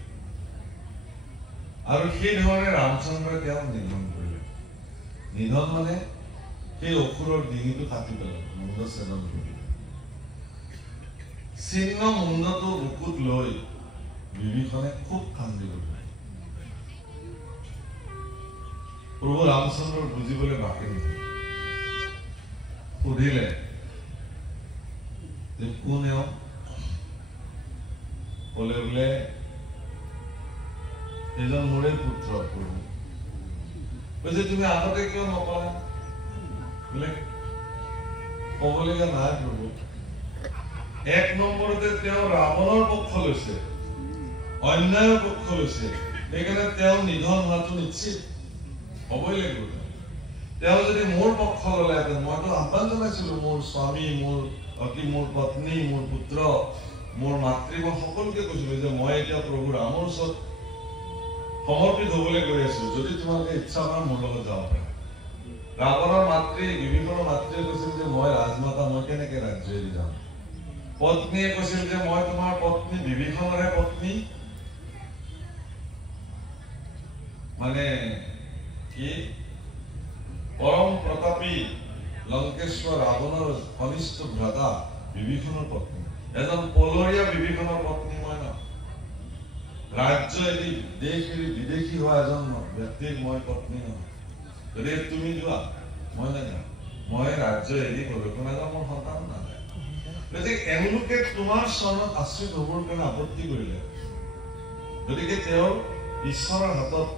আৰু সেই ধৰণে ৰামচন্দ্ৰই তেওঁক নিধন কৰিলে নিধন মানে সেই অসুৰৰ ডিঙিটো কাটি পেলালে মুণ্ড ছেদন কৰিলে চিহ্ন মুণ্ডটো বুকুত লৈ বিভীষণে খুব কান্দি গ'ল প্ৰভু ৰামচন্দ্ৰৰ বুজিবলৈ বাকী নহ'ল সুধিলে যে কোন এওঁ ক'লে বোলে এজন মোৰে পুত্ৰ প্ৰভু কৈছে তুমি আগতে কিয় নকলা বোলে ক'বলগীয়া নাই প্ৰভু এক নম্বৰতে তেওঁ ৰাৱণৰ পক্ষ লৈছে অন্যায়ৰ পক্ষ লৈছে সেইকাৰণে তেওঁ নিধন হোৱাটো নিশ্চিত হ'বই লাগিব তেওঁ যদি মোৰ পক্ষ ল'লেহেঁতেন মইতো আহ্বান জনাইছিলো মোৰ স্বামী মোৰ পত্নী মোৰ পুত্ৰ মোৰ মাতৃ মই সকলোকে কৈছিলো যে মই এতিয়া প্ৰভু ৰামৰ ওচৰত সমৰ্পিত হ'বলৈ গৈ আছো যদি তোমালোকে ইচ্ছা কৰা মোৰ লগত যাব পাৰে ৰাৱণৰ মাতৃ বিভীষণৰ মাতৃয়ে কৈছিল যে মই ৰাজমাতা মই কেনেকে ৰাজ্য এৰি যাম পত্নীয়ে কৈছিল যে মই তোমাৰ পত্নী বিভীষণৰে পত্নী মানে কি পৰম প্ৰতাপী লংকেশ্বৰ ৰাৱণৰ কনিষ্ঠ ভ্ৰাতা বিভীষণৰ পত্নী এজন পলৰীয়া বিভীষণৰ পত্নী মই ন ৰাজ্য এৰি দেশ এৰি বিদেশী হোৱা এজন ব্যক্তিৰ মই পত্নী নহয় যদি তুমি যোৱা মই নাযাওঁ মই ৰাজ্য এৰি কলৈকো নাযাওঁ মোৰ সন্তান নাযায় গতিকে এওঁলোকে তোমাৰ চৰণত আশ্ৰিত হ'বৰ কাৰণে আপত্তি কৰিলে গতিকে তেওঁৰ ঈশ্বৰৰ হাতত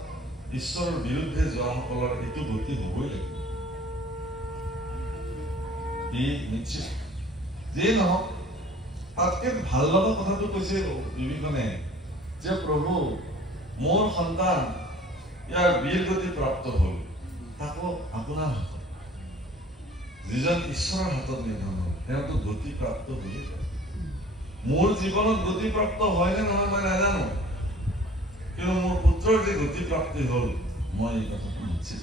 ঈশ্বৰৰ বিৰুদ্ধে যোৱাসকলৰ এইটো গতি হ'বই লাগিব ই নিশ্চিত যিয়ে নহওক তাতকে ভাল লগা কথাটো কৈছে বিভীষণে যে প্ৰভু মোৰ সন্তান ইয়াৰ বীৰ গতি প্ৰাপ্ত হ'ল তাকো আপোনাৰ হাতত যিজন ঈশ্বৰৰ হাতত নিধন হ'ল তেওঁতো গতি প্ৰাপ্ত হ'লেই মোৰ জীৱনত গতি প্ৰাপ্ত হয় নে নহয় মই নাজানো কিন্তু মোৰ পুত্ৰৰ যে গতি প্ৰাপ্তি হ'ল মই এই কথাটো নিশ্চিত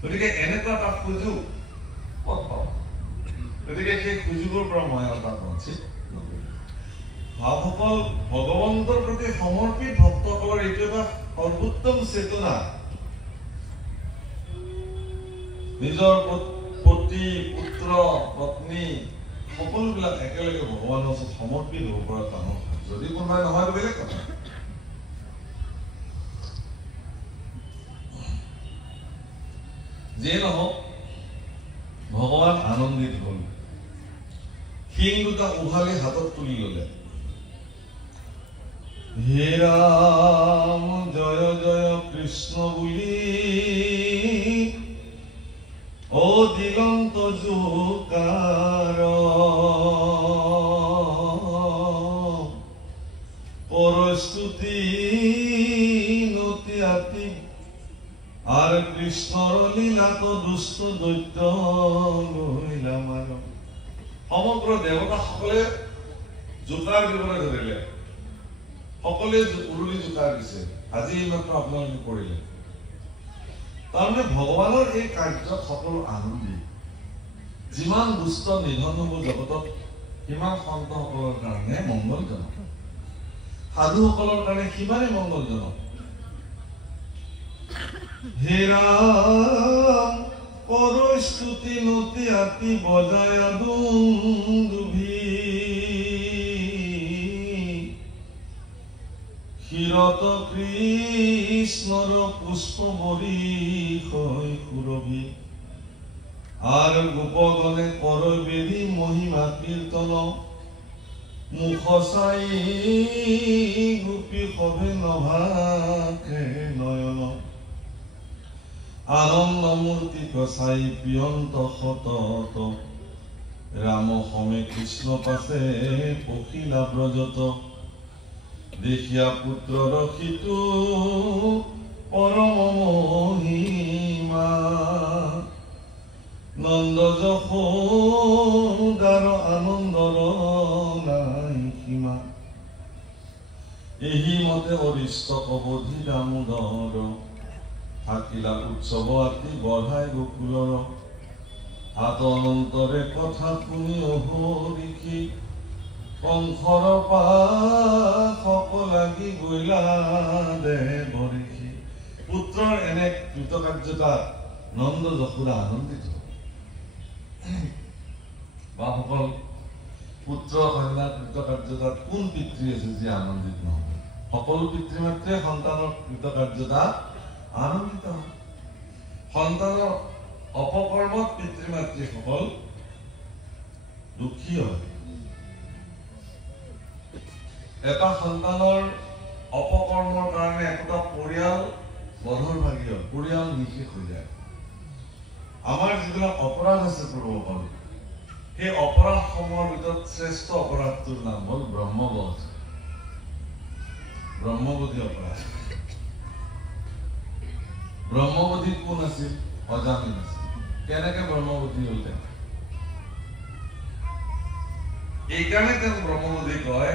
গতিকে এনেকুৱা এটা সুযোগ ক'ত পাওঁ গতিকে সেই সুযোগৰ পৰা মই এটা বঞ্চিত ভাৱসকল ভগৱন্তৰ প্ৰতি সমৰ্পিত ভক্তসকলৰ এইটো এটা সৰ্বোত্তম চেতনা নিজৰ পতি পুত্ৰ পত্নী সকলোবিলাক একেলগে ভগৱানৰ ওচৰত সমৰ্পিত হ'ব পৰা টানো যদি কোনোবাই নহয় বেলেগ কথা যিয়ে নহওক ভগৱান আনন্দিত হ'ল শিং দুটা উঘালি হাতত তুলি ল'লে হে ৰাম জয় জয় কৃষ্ণ বুলি ও দিগন্ত জোকাৰ পৰস্তুতি নতি আতি আৰ কৃষ্ণৰ লীলাত দুষ্ট দৈত্য গহিলা মাৰ সমগ্ৰ দেৱতাসকলে জোকাৰ দিবলৈ ধৰিলে সকলোৱে উৰুলি জোকাৰ দিছে আজি এইমাত্ৰ আপোনালোকে কৰিলে তাৰমানে ভগৱানৰ এই কাৰ্যত সকলো আনন্দী যিমান দুষ্ট নিধন হ'ব জগতত সিমান সন্তসকলৰ কাৰণে মংগলজনক সাধুসকলৰ কাৰণে সিমানেই মংগলজনক হে ৰাম পৰস্তুতি নতি আতি বজায় দুভি ক্ষীৰত কৃষ্ণৰ পুষ্প বৰিষয় সুৰভি আৰ গোপগণে কৰৈ বেদি মহিমা কীৰ্তন মুখ চাই গোপী সভে নভাকে নয়ন আনন্দ মূর্তি কসাই পিয়ন্ত শতত রাম সমে কৃষ্ণ পাশে পখিলা ব্রজত দেখিয়া পুত্র রক্ষিতু পরম মহিমা নন্দ যশোদার আনন্দর নাই সীমা এই মতে অরিষ্ট কবধি দামোদর থাকিলা উৎসৱ আতি বঢ়াই গোকুলৰ হাত অনন্তৰে কথা শুনি অহৰিষি কংসৰ পাশ লাগি গৈলা দেৱঋষি পুত্ৰৰ এনে কৃতকাৰ্যতাত নন্দ যশোদা আনন্দিত বাপসকল পুত্ৰ কন্যাৰ কৃতকাৰ্যতাত কোন পিতৃ আছে যি আনন্দিত নহয় সকলো পিতৃ মাতৃয়ে সন্তানৰ কৃতকাৰ্যতাত আনন্দিত সন্তানৰ অপকৰ্মত পিতৃ মাতৃসকল দুখী হয় এটা সন্তানৰ অপকৰ্মৰ কাৰণে একটা পৰিয়াল বধৰ ভাগি হয় পৰিয়াল নিশেষ হৈ যায় আমাৰ যিবিলাক অপৰাধ আছে পূৰ্বসকল সেই অপৰাধসমূহৰ ভিতৰত শ্ৰেষ্ঠ অপৰাধটোৰ নাম হ'ল ব্ৰহ্মবধ ব্ৰহ্মবধী অপৰাধ ব্ৰহ্মবধী কোন আছিল অজামিল আছিল কেনেকে ব্ৰহ্মবধী হল তেওঁ এইকাৰণে তেওঁ ব্ৰহ্মবধী কয়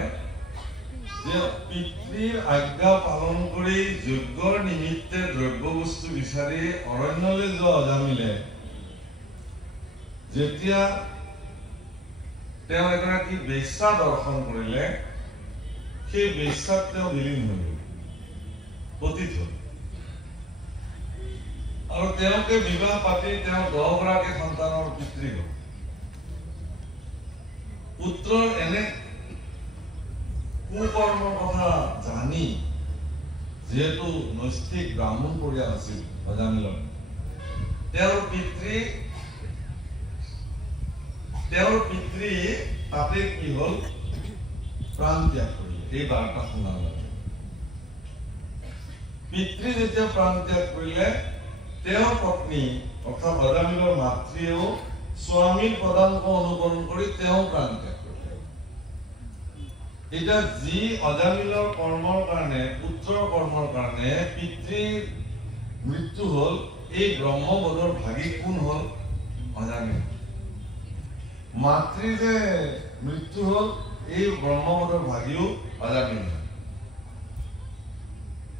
যে পিতৃৰ আজ্ঞা পালন কৰি যজ্ঞৰ নিমিত্তে দ্ৰব্য বস্তু বিচাৰি অৰণ্যলৈ যোৱা অজামিলে যেতিয়া তেওঁ এগৰাকী বেশ্যা দৰ্শন কৰিলে, সেই বেশ্যাত তেওঁ বিলীন হৈ গ'ল, পতিত হ'ল। আৰু তেওঁকে বিবাহ পাতি তেওঁ 10 গৰাকী সন্তানৰ পিতৃ হ'ল। পুত্ৰৰ এনে কুকৰ্মৰ কথা জানি, যিহেতু নৈষ্ঠিক ব্ৰাহ্মণ পৰিয়াল আছিল অজামিলৰ, তেওঁৰ পিতৃ তাতে কি হ'ল, প্ৰাণ ত্যাগ কৰিলে। এই বাৰ্তা শুনাৰ লগে পিতৃ যেতিয়া প্ৰাণ ত্যাগ কৰিলে, তেওঁৰ পত্নী অৰ্থাৎ অজামিলৰ মাতৃয়েও স্বামীৰ পদাঙ্ক অনুকৰণ কৰি তেওঁ প্ৰাণ ত্যাগ কৰিলে। এতিয়া যি অজামিলৰ কৰ্মৰ কাৰণে, পুত্ৰৰ কৰ্মৰ কাৰণে পিতৃৰ মৃত্যু হ'ল, এই ব্ৰহ্মবধৰ ভাগী কোন হ'ল? অজামিল। মাতৃৰ যে মৃত্যু হ'ল, এই ব্ৰহ্মবধৰ ভাগীও অজামিল।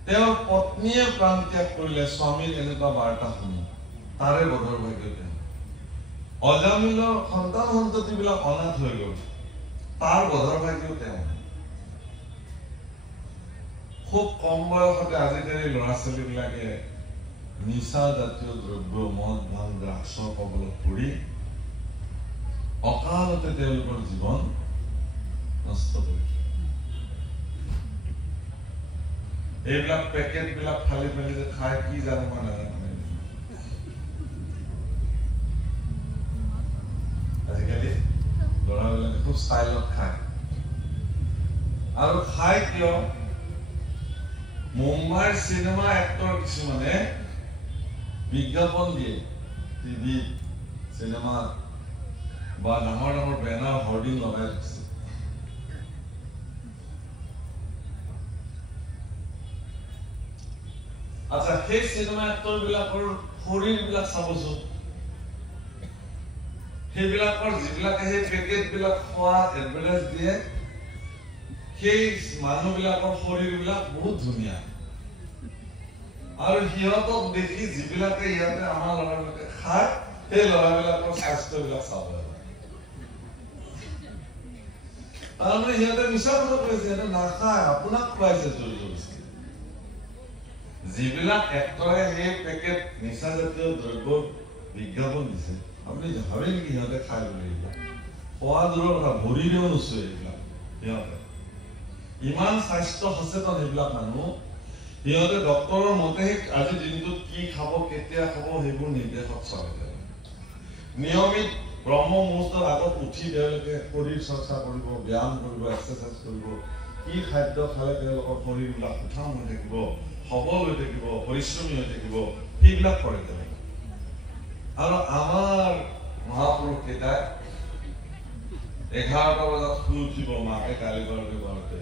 তেওঁৰ পত্নীয়ে প্ৰাণ ত্যাগ কৰিলে স্বামীৰ এনেকুৱা বাৰ্তা শুনি, তাৰে বধৰ ভাগ্য তেওঁ। অজামিলৰ সন্তান সন্ততিবিলাক অনাথ হৈ গ'ল, তাৰ বধৰ ভাগ্য তেওঁ। খুব কম বয়সতে আজিকালি ল'ৰা ছোৱালীবিলাকে নিচা জাতীয় দ্ৰব্য, মদ ভাং দ্ৰাক্ষৰ কবলত পৰি অকালতে তেওঁলোকৰ জীৱন নষ্ট কৰিছে। এইবিলাক পেকেট বিলাক ফালি ফালি যে খাই, কি জানো মই নাজানো। আজিকালি ল'ৰাবিলাকে খুব ষ্টাইলত খায়। আৰু খাই কিয়? মুম্বাইৰ চিনেমা এক্টৰ কিছুমানে বিজ্ঞাপন দিয়ে টিভিত, চিনেমাত বা ডাঙৰ ডাঙৰ বেনাৰ হৰ্ডিং লগাই দিছে। আচ্ছা, সেই চিনেমা এক্টৰ বিলাকৰ শৰীৰ বিলাক চাবচোন। সেইবিলাকৰ যিবিলাকে সেই পেকেট বিলাক খোৱা এডভাৰটাইজ দিয়ে, সেই মানুহ বিলাকৰ শৰীৰ বিলাক বহুত ধুনীয়া। আৰু সিহঁতক দেখি যিবিলাকে ইয়াতে আমাৰ ল'ৰাবিলাকে খায়, সেই ল'ৰাবিলাকৰ স্বাস্থ্যবিলাক চাব লাগে। তাৰমানে সিহঁতে মিছা কথা কৈছে, সিহঁতে নাখায়, আপোনাক খুৱাইছে জোৰ জবৰদস্তি। যিবিলাক এক্টৰে সেই পেকেট নিচা জাতীয় দ্ৰব্যৰ বিজ্ঞাপন দিছে, আপুনি ভাবে নেকি সিহঁতে খাই বুলি? এইবিলাক খোৱা দূৰৰ কথা, ভৰিৰেও নোচোৱে এইবিলাক। সিহঁতে ইমান স্বাস্থ্য সচেতন এইবিলাক মানুহ, সিহঁতে ডক্টৰৰ মতে আজি দিনটোত কি খাব, কেতিয়া খাব, সেইবোৰ নিৰ্দেশত চলে। নিয়মিত ব্ৰহ্ম মুহূৰ্তৰ আগত উঠি তেওঁলোকে শৰীৰ চৰ্চা কৰিব, ব্যায়াম কৰিব, এক্সাৰচাইজ কৰিব। কি খাদ্য খালে তেওঁলোকৰ শৰীৰবিলাক উঠাম হৈ থাকিব, সবল হৈ থাকিব, পৰিশ্ৰমী হৈ থাকিব, সেইবিলাক কৰে তেওঁলোকে। আৰু আমাৰ মহাপুৰুষ কেইটাই 11টা বজাত শুই উঠিব, মাকে গালি ঘৰতে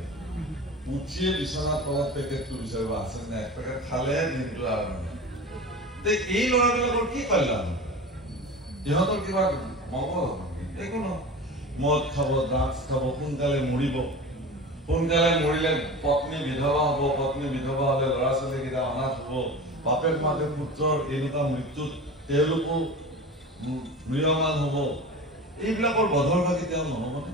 উঠিয়ে বিচনাৰ তলত পেকেটটো বিচাৰিব, আছে নে? এক পেকেট খালেহে দিনটো আৰম্ভ। এই ল'ৰাবিলাকৰ কি কল্যাণ? সিহঁতৰ কিবা মংগল একো নহয়। মদ খাব, ড্ৰাগছ খাব, সোনকালে মৰিব। সোনকালে মৰিলে পত্নী বিধৱা হ'ব, পত্নী বিধৱা হ'লে ল'ৰা ছোৱালীকেইটা অনাথ হ'ব। বাপেক মাকে পুত্ৰৰ এনেকুৱা মৃত্যুত তেওঁলোকো ম্ৰিয়মান হ'ব। এইবিলাকৰ বধৰ ভাগি তেওঁ নহ'বনে?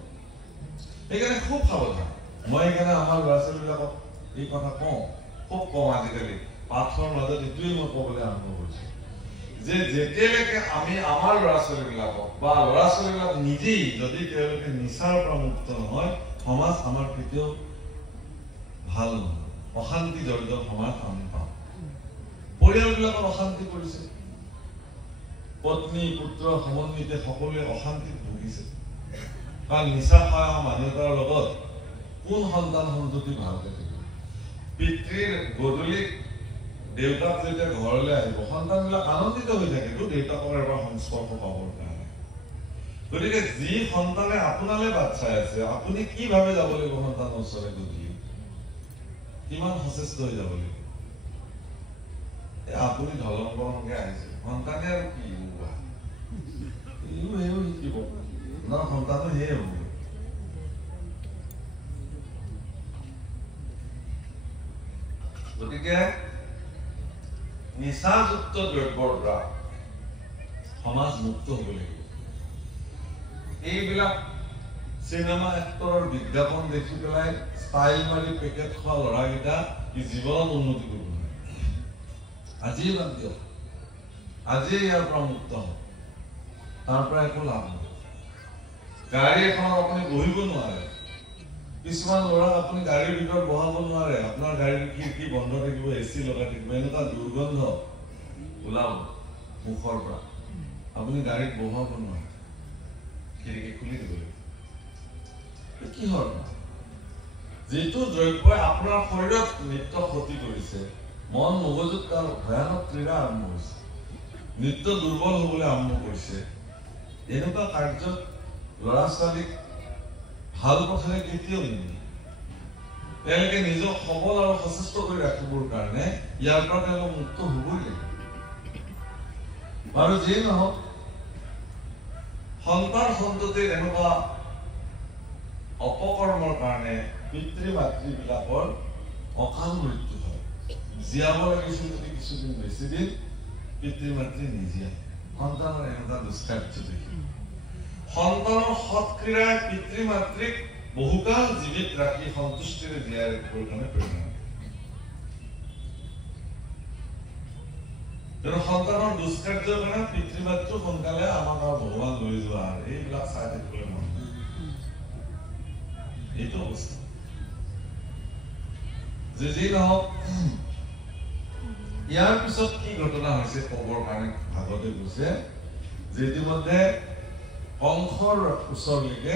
সেইকাৰণে খুব সাৱধান। মই সেইকাৰণে আমাৰ ল'ৰা ছোৱালীবিলাকক এই কথা কওঁ, খুব কওঁ আজিকালি। পাঠৰ মাজত এইটোৱেই মই ক'বলৈ আৰম্ভ কৰিছোঁ যে যেতিয়ালৈকে আমি আমাৰ ল'ৰা ছোৱালীবিলাকক বা ল'ৰা ছোৱালীবিলাক নিজেই যদি তেওঁলোকে নিচাৰ পৰা মুক্ত নহয়, সমাজ আমাৰ কেতিয়াও ভাল নহয়। অশান্তি জড়িত সমাজ আমি পাওঁ। পৰিয়ালবিলাকত অশান্তি কৰিছে, পত্নী পুত্ৰ সমন্বিতে সকলোৱে অশান্তিত ভুগিছে। কাৰণ নিচা খোৱা মানুহ এটাৰ লগত কোন সন্তান সন্ততি ভালকে থাকিব? পিতৃৰ গধূলি দেউতাক যেতিয়া ঘৰলৈ আহিব, সন্তানবিলাক আনন্দিত হৈ থাকেতো দেউতাকৰ এবাৰ সংস্পৰ্শ পাবৰ কাৰণে। গতিকে যি সন্তানে আপোনালৈ বাট চাই আছে, আপুনি কি ভাবে যাব লাগিব সন্তানৰ ওচৰলৈ গধূলি? কিমান সচেষ্ট হৈ যাব লাগিব? আপুনি ধলং বলংকে আহিছে, সন্তানে আৰু কি সেও শিকিব, আপোনাৰ সন্তানো সেয়ে হ'ব। গতিকে নিচাযুক্ত দ্ৰব্যৰ পৰা সমাজ মুক্ত হ'ব লাগিব। এইবিলাক চিনেমা এক্টৰৰ বিজ্ঞাপন দেখি পেলাই ষ্টাইল মাৰি পেকেট খোৱা ল'ৰাকেইটা ই জীৱনত উন্নতি কৰিব নোৱাৰে। আজিয়ে বাদ দিয়ক, আজিয়ে ইয়াৰ পৰা মুক্ত হওক, তাৰ পৰা একো লাভ নহয়। গাড়ী এখনত আপুনি বহিব নোৱাৰে, কিছুমান ল'ৰাক আপুনি গাড়ীৰ ভিতৰত বহাব নোৱাৰে, আপোনাৰ গাড়ীৰ খিৰিকী বন্ধ থাকিব, এচি লগাই থাকিব, এনেকুৱা দুৰ্গন্ধ ওলাব মুখৰ পৰা, আপুনি গাড়ীত বহাব নোৱাৰে, খিৰিকী খুলি দিব লাগিব। কিহৰ যিটো দ্ৰব্যই আপোনাৰ শৰীৰত নিত্য ক্ষতি কৰিছে, মন মগজুত তাৰ ভয়ানক ক্ৰীড়া আৰম্ভ হৈছে, নিত্য দুৰ্বল হবলৈ আৰম্ভ কৰিছে, এনেকুৱা কাৰ্যত ল'ৰা ছোৱালীক ভাল পথেৰে কেতিয়াও নিদিয়ে। তেওঁলোকে নিজক সবল আৰু সচেষ্ট কৰি ৰাখিবৰ কাৰণে ইয়াৰ পৰা তেওঁলোক মুক্ত হবই লাগিব। আৰু যিয়ে নহওক, সন্তান সন্ততিৰ এনেকুৱা অপকৰ্মৰ কাৰণে পিতৃ মাতৃবিলাকৰ অকাল মৃত্যু হয়। জীয়াব লাগিছিল যদি কিছুদিন বেছি দিন, পিতৃ মাতৃ নিজিয়ায় সন্তানৰ এনেকুৱা দুষ্কাৰ্য দেখি। সন্তানৰ সৎক্ৰিয়াই পিতৃ মাতৃক বহুকাল জীৱিত ৰাখি সন্তুষ্টিৰে জীয়াই ৰাখিবৰ কাৰণে প্ৰেৰণা দিয়ে। কিন্তু সন্তানৰ দুষ্কাৰ্যৰ কাৰণে পিতৃ মাতৃ সোনকালে আমাক আৰু ভগৱান লৈ যোৱা আৰু এইবিলাক চাই থাকিবলৈ মন নাই। এইটো অৱস্থা। যি নহওক, ইয়াৰ পিছত কি ঘটনা হৈছে কবৰ কাৰণে ভাগৱতে কৈছে যে ইতিমধ্যে কংসৰ ওচৰলৈকে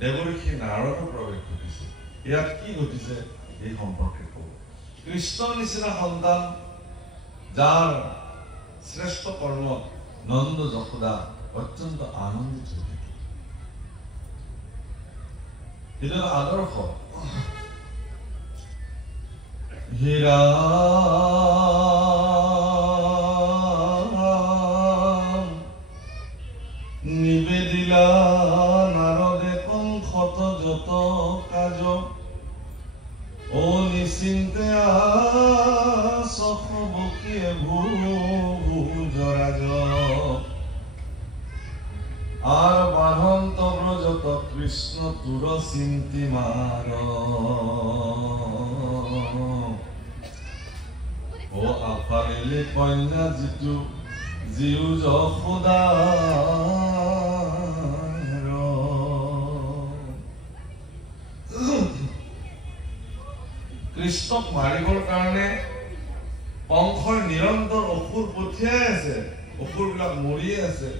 দেৱঋষি নাৰদৰ প্ৰৱেশ ঘটিছে। ইয়াত কি ঘটিছে এই সম্পৰ্কে কব। কৃষ্ণৰ নিচিনা সন্তান, যাৰ শ্ৰেষ্ঠ কৰ্মত নন্দ যশোদা অত্যন্ত আনন্দিত হৈ থাকে, এটা আদৰ্শ। হীৰা নিবেদিলা নাৰদে কংসত যত কাজ, ও নিশ্চিন্তে সখবকীয়ে ভূজৰাজ, আৰ বাহন্ত ব্ৰজত কৃষ্ণ তুৰ চিন্তি মাৰ, ও আফালিলে কন্যা জিতু জিউ যশোদাৰ। কৃষ্ণক মাৰিবৰ কাৰণে কংসৰ নিৰন্তৰ অসুৰ পঠিয়াই আছে, অসুৰবিলাক মৰিয়ে আছে।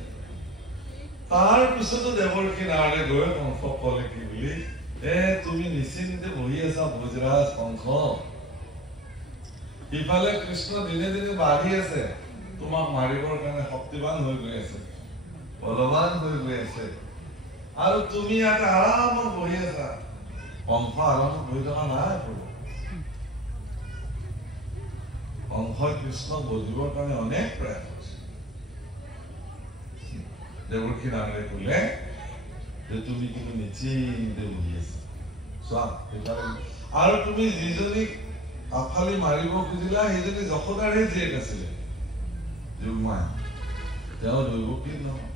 তাৰ পিছতো দেৱৰ্ষি নাৰদে গৈ কংসক কলে কি বুলি, তুমি নিশ্চিন্তে বহি আছা ভোজৰাজ কংস, ইফালে কৃষ্ণ দিনে দিনে বাঢ়ি আছে, তোমাক মাৰিবৰ কাৰণে শক্তিবান হৈ গৈ আছে, বলৱান হৈ গৈ আছে, আৰু তুমি ইয়াতে আৰামত বহি আছা। কংস আৰামত বহি থকা নাই, কংসই কৃষ্ণক বজিবৰ কাৰণে অনেক প্ৰয়াস কৰিছে। দেৱৰ্ষি নাৰদে কলে যে তুমি কিন্তু নিশ্চিন্তে বহি আছা, চোৱা আৰু তুমি যিজনীক আফালি মাৰিব খুজিলা সেইজনী যশোদাৰহে জীয়েক আছিলে, যোগমায়া, তেওঁ দৈৱকী নহয়।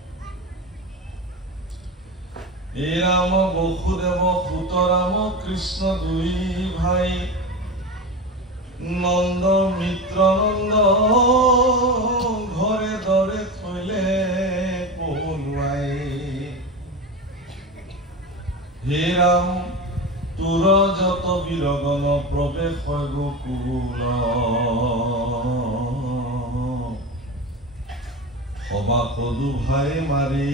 এই ৰাম বসুদেৱ সুতৰাম কৃষ্ণ দুই ভাই, নন্দ মিত্ৰ নন্দ ঘৰে দৰে থৈলে পলুৱাই, হে ৰাম তোৰ যত বিৰগন প্ৰৱেশ গোকুল, সবা কদু ভাই মাৰি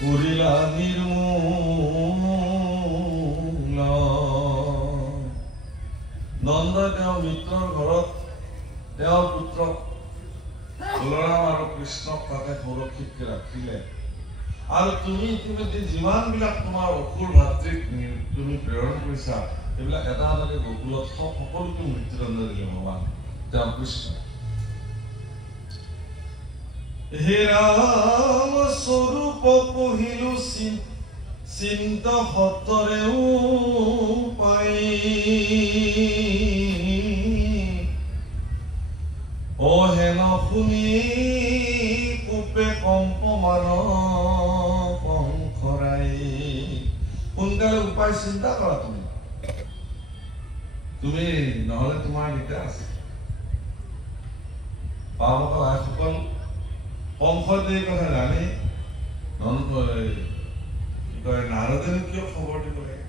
কৰিলা নিৰ্মূল। নন্দই তেওঁৰ মিত্ৰৰ ঘৰত তেওঁৰ পুত্ৰক বলৰাম আৰু কৃষ্ণক তাতে সুৰক্ষিতকে ৰাখিলে, আৰু তুমি ইতিমধ্যে যিমান বিলাক তোমাৰ অসুৰ ভাতৃক তুমি প্ৰেৰণ কৰিছা, এইবিলাক এটা এটাকে গোকুলত সকলোকে মৃত্যুদণ্ড দিলে ভগৱান তেওঁ কৃষ্ণ। হে ৰাম স্বৰূপ পহিলো চিন্ত সতৰেও পাই, ও হেন শুনি কোপে কম্পমান কংসৰাই, সোনকালে উপায় চিন্তা কৰা তুমি নহলে তোমাৰ দিগদাৰ আছে পাৱকৰ আইসকল কংসই এই কথা জানি নাৰদে কিয় খবৰ দিব লাগে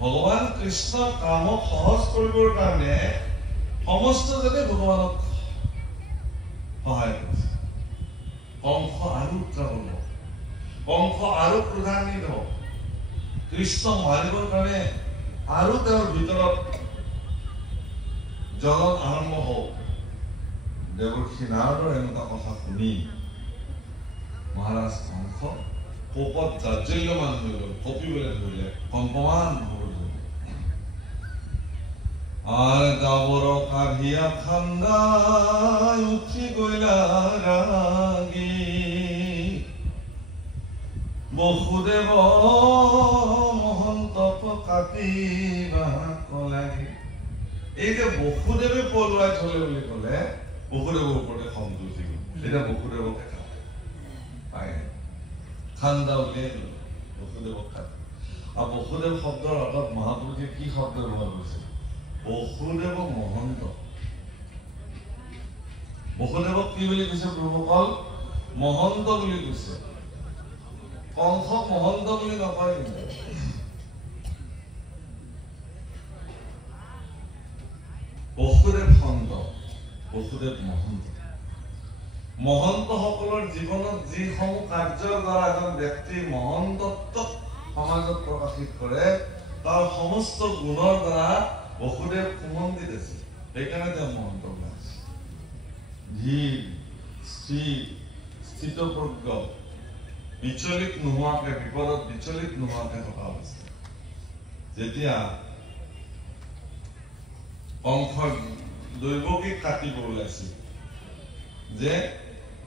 ভগৱান কৃষ্ণ কামক সহজ কৰিবৰ কাৰণে সমস্ত জনে ভগৱানক সহায় কৰিছে কংস আৰু উত্ৰাব কংস আৰু ক্ৰোধান্বিত হ'ব কৃষ্ণ মাৰিবৰ কাৰণে আৰু তেওঁৰ ভিতৰত জ্বলন আৰম্ভ হওক দেৱৰ্ষি নাৰদৰ এনেকুৱা কথা শুনি মহাৰাজ কংস কোপত জাজ্জল্যমান হৈ গ'ল কঁপিবলৈ ধৰিলে কম্পমান হ'ব ধৰিলে আৰ গাবৰ কাঢ়িয়া খান্দাই উঠি গইলা ৰাগি বসুদেৱ মহন্তক কাটিবা কলাগি এই যে বসুদেৱে পলুৱাই থলে বুলি ক'লে বসুদেৱৰ ওপৰতে খং উঠি গ'ল এতিয়া বসুদেৱকে পায় খান্দা উলিয়াই দিল বসুদেৱক খায় আৰু বসুদেৱ শব্দৰ আগত মহাপুৰুষে কি শব্দ ব্যৱহাৰ কৰিছে বসুদেৱ মহন্ত বসুদেৱক কি বুলি কৈছে প্ৰভুসকল মহন্ত বুলি কৈছে কংসক মহন্ত বুলি নকয় কিন্তু বসুদেৱ সন্ত বসুদেৱ মহন্ত মহন্ত সকলৰ জীৱনত যিসমূহ কাৰ্যৰ দ্বাৰা এজন ব্যক্তি মহন্তত্বক সমাজত প্ৰকাশিত কৰে তাৰ সমস্ত গুণৰ দ্বাৰা বসুদেৱ সুমন্দিত আছে সেইকাৰণে তেওঁ মহন্ত ওলাইছে ধীৰ স্থিৰ স্থিতপ্ৰজ্ঞ বিচলিত নোহোৱাকে বিপদত বিচলিত নোহোৱাকে থকা অৱস্থা যেতিয়া কংসৰ দৈৱকীক কাটিব ওলাইছিল যে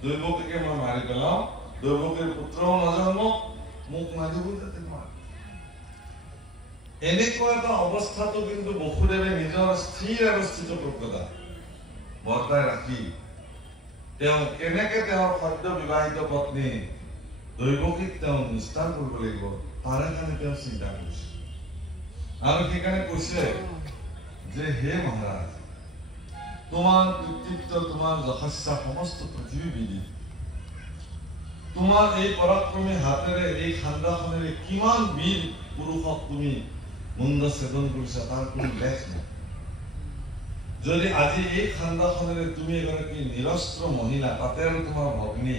দৈৱকীকে মই মাৰি পেলাও দৈৱকীৰ পুত্ৰও নজন্মক মোক মাৰিব যাতে এনেকুৱা এটা অৱস্থাটো কিন্তু বসুদেৱে নিজৰ স্থিৰ আৰু স্থিতপ্ৰজ্ঞতা বৰ্তাই ৰাখি তেওঁ কেনেকে তেওঁৰ সদ্য বিবাহিত পত্নী দৈৱকীক তেওঁ নিষ্ঠাৰ কৰিব লাগিব তাৰে কাৰণে তেওঁ চিন্তা কৰিছে আৰু সেইকাৰণে কৈছে যে হে মহাৰাজ তোমাৰ কৃতিত্ব তোমাৰ যশস্যা সমস্ত পৃথিৱী বিদিত তোমাৰ এই পৰাক্ৰমী হাতেৰে এই খান্দাখনেৰে কিমান বীৰ পুৰুষক তুমি মুণ্ড ছেদন কৰিছা তাৰ কোনো লেখ নাই যদি আজি এই খান্দাখনেৰে তুমি এগৰাকী নিৰস্ত্ৰ মহিলা তাতে আৰু তোমাৰ ভগ্নী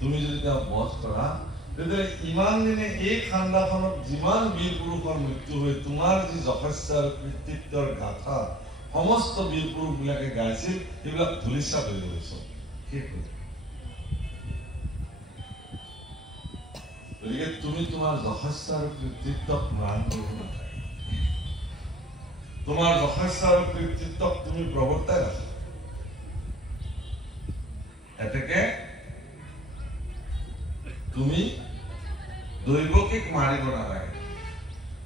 তুমি যদি তেওঁক বধ কৰা তেতিয়া ইমান দিনে এই খান্দাখনত যিমান বীৰ পুৰুষৰ মৃত্যু হৈ তোমাৰ যি যশস্যা আৰু কৃতিত্বৰ গাথা সমস্ত বীৰ পুৰুষবিলাকে গাইছিল সেইবিলাক ধূলিসাৎ হৈ গৈছে গতিকে তুমি তোমাৰ যশস্যা আৰু কৃতিত্বক ম্লান কৰিব নালাগে তোমাৰ যশস্যা আৰু কৃতিত্বক তুমি প্ৰৱৰ্তাই ৰাখা এতেকে তুমি দৈৱকীক মাৰিব নালাগে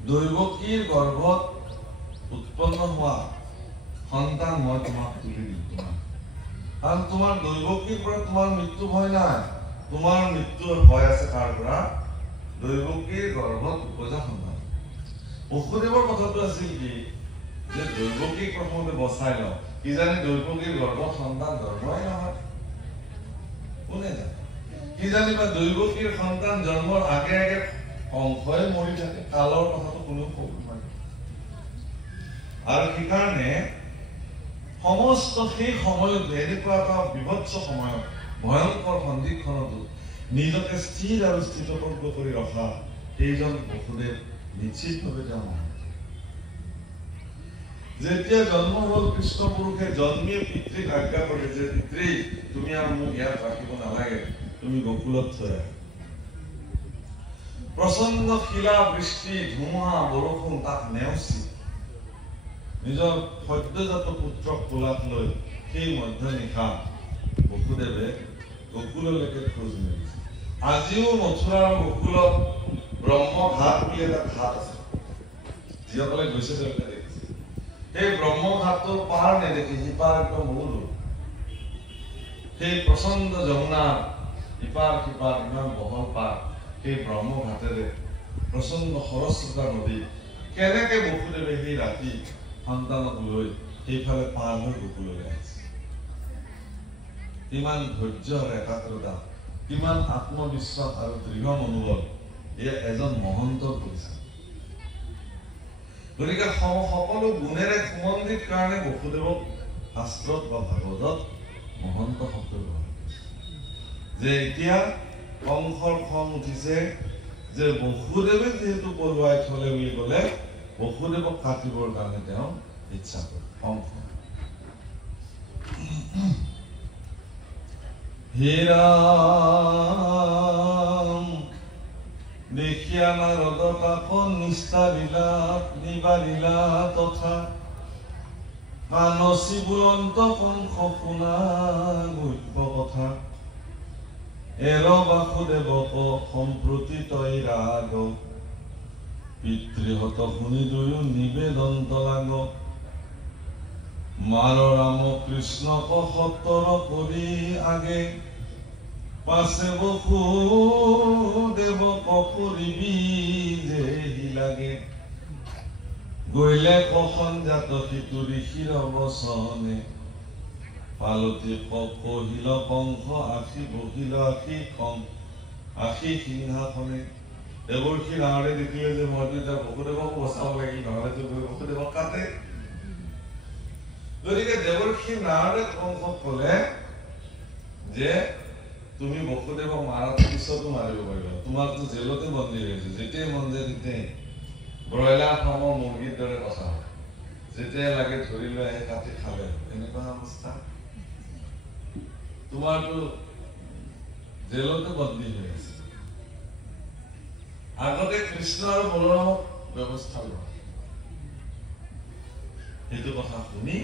দৈৱকীৰ গৰ্ভত উৎপন্ন হোৱা সন্তান মই তোমাক তুলি দিম কাৰণ তোমাৰ দৈৱকীৰ পৰা তোমাৰ মৃত্যু ভয় নাই তোমাৰ মৃত্যুৰ ভয় আছে তাৰ পৰা দৈৱকীৰ গৰ্ভত উপজা সন্তান বসুদেৱৰ কথাটো আছিল কি যে দৈৱকীক প্ৰথমতে বচাই লওঁ কিজানি দৈৱকীৰ গৰ্ভত সন্তান জন্মই নহয় কোনে জানে কিজানিবা দৈৱকীৰ সন্তান জন্মৰ আগে আগে কংসই মৰি থাকে কালৰ কথাটো কোনেও ক'ব নোৱাৰে আৰু সেইকাৰণে সমস্ত সেই সময়ত এনেকুৱা এটা বিভৎস সময়ত ভয়ংকৰ সন্ধিক্ষণতো নিজকে স্থিৰ আৰু স্থিতপ্ৰজ্ঞ কৰি ৰখা সেইজন বসুদেৱ নিশ্চিতভাৱে তেওঁ যেতিয়া জন্ম হ'ল কৃষ্ণ পুৰুষে জন্মীয় পিতৃক আজ্ঞা কৰে যে পিতৃ তুমি আৰু মোক ইয়াত ৰাখিব নালাগে তুমি গকুলত থৈ আহা প্ৰচণ্ড শিলা বৃষ্টি ধুমুহা বৰষুণ তাক নেওচি নিজৰ সদ্যজাত পুত্ৰক কোলাত লৈ সেই মধ্যনিশা বসুদেৱে গকুললৈকে খোজ মেলিছে আজিও মথুৰাৰ গকুলত ব্ৰহ্মঘাট বুলি এটা ঘাট আছে যিসকলে গৈছে তেওঁলোকে দেখিছে সেই ব্ৰহ্মঘাটৰ পাৰ নেদেখি সিপাৰ একদম বহু দূৰ সেই প্ৰচণ্ড যমুনা ইপাৰ সিপাৰ ইমান বহল পাৰ সেই ব্ৰহ্মঘাটেৰে প্ৰচণ্ড খৰস্ৰোতা নদী কেনেকে বসুদেৱে সেই ৰাতি সন্তানক লৈ সেইফালে পাৰ হৈ গোকুললৈ আহিছে। কিমান ধৈৰ্য আৰু একাগ্ৰতা, কিমান আত্মবিশ্বাস আৰু দৃঢ় মনোবল, এয়া এজন মহন্তৰ পৰিচয়। গতিকে সকলো গুণেৰে সুমন্দিত কাৰণে বসুদেৱক শাস্ত্ৰত বা ভাগৱতত মহন্ত শব্দ ব্যৱহাৰ কৰিছে। যে এতিয়া কংসৰ খং উঠিছে যে বসুদেৱে যিহেতু পলুৱাই থলে বুলি ক'লে বসুদেৱক কাটিবৰ কাৰণে তেওঁ ইচ্ছা কৰে। কংস হে ৰাম দেখিয়া নাৰদ কাকন নিস্তাৰিলা নিবাৰিলা তথা কানচি বুলন্ত কংস শুনা গুহ্য কথা এৰ বাসুদেৱক সম্প্ৰতি তই ৰাগ পিতৃহত শুনি দুয়ো নিবেদন্ত লাগ মাৰ ৰাম কৃষ্ণক সত্তৰ কৰি আগে পাছে বসুদেৱক কৰিবি যেহি লাগে গৈলে কখন-জাত সিটো ঋষিৰ বচনে পালতি কহিল কংস আশী বহিল আশী সিংহাসনে। দেৱৰ্ষি নাৰদে দেখিলে যে মইতো এতিয়া বসুদেৱক বচাব লাগি, নহলেতো বসুদেৱক কাটে। গতিকে দেৱৰ্ষি নাৰদে কংসক কলে যে তুমি বসুদেৱক মাৰাৰ পিছতো মাৰিব পাৰিবা, তোমাৰতো জেলতে বন্দী হৈ আছে, যেতিয়াই মন যায় তেতিয়াই ব্ৰইলাৰ ফাৰ্মৰ মুৰ্গীৰ দৰে কথা হয়, যেতিয়াই লাগে ধৰি লৈ আহি কাটি খালে, এনেকুৱা অৱস্থা। তোমাৰতো জেলতে বন্দী হৈ আছে। আগতে কৃষ্ণ আৰু বলৰামক ব্যৱস্থা লোৱা, সেইটো কথা শুনি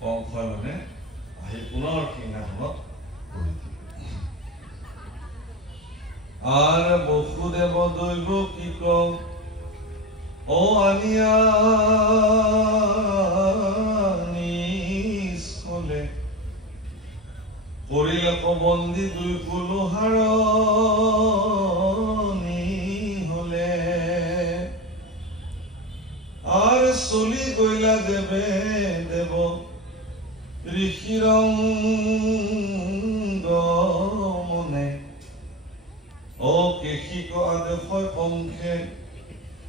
কংসই মানে আহি পুনৰ সিংহাসনত বহি দিলে। আর বসুদেব দৈব কি ও আনিয়া নিষ্কলে করিলে কবন্দি দুই কুলোহার হলে আর চলি গইলা দেবে দেব ঋষিরঙ্গ মনে ও কেশিক আদেশ কংসে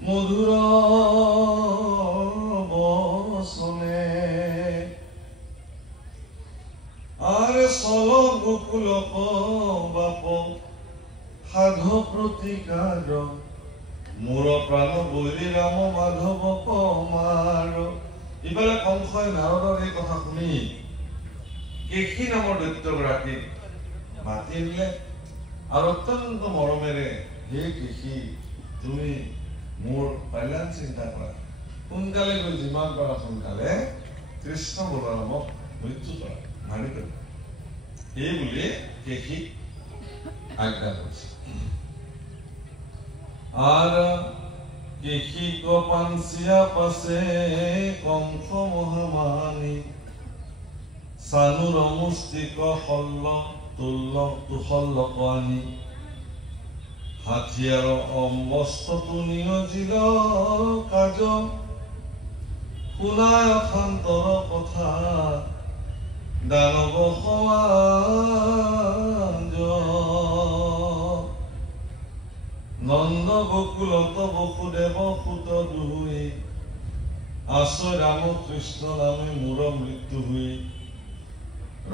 মধুর বচনে আর চল গোকুলক বাপ সাধ প্ৰতিকাৰ মোৰ প্ৰাণ বৈৰী ৰাম মাধৱ কমাৰ। ইফালে কংসই নাৰদৰ এই কথা শুনি কেশী নামৰ দৈত্যগৰাকীক মাতি আনিলে আৰু অত্যন্ত মৰমেৰে, হে কেশী তুমি মোৰ কল্যাণ চিন্তা কৰা, সোনকালে গৈ যিমান পাৰা সোনকালে কৃষ্ণ বলৰামক মৃত্যু কৰা, মাৰি পেলোৱা, এই বুলি কেশীক আজ্ঞা কৰিছে। আর কেশিক পাঞ্চিয়া পাছে কংস মহামানী চানুর মুষ্টিক শল্য তুল্য তুষল্লক আনি হাথিয়ার অম্বস্ত্রটো নিয়োজিল কাজ শুনায় অশান্তৰ কথা দানৱ সমাজ। নন্দ গোকুলত বসুদেৱ সুত দুই আশ্ৰয় ৰাম কৃষ্ণ নামে মূৰ মৃত্যু হুই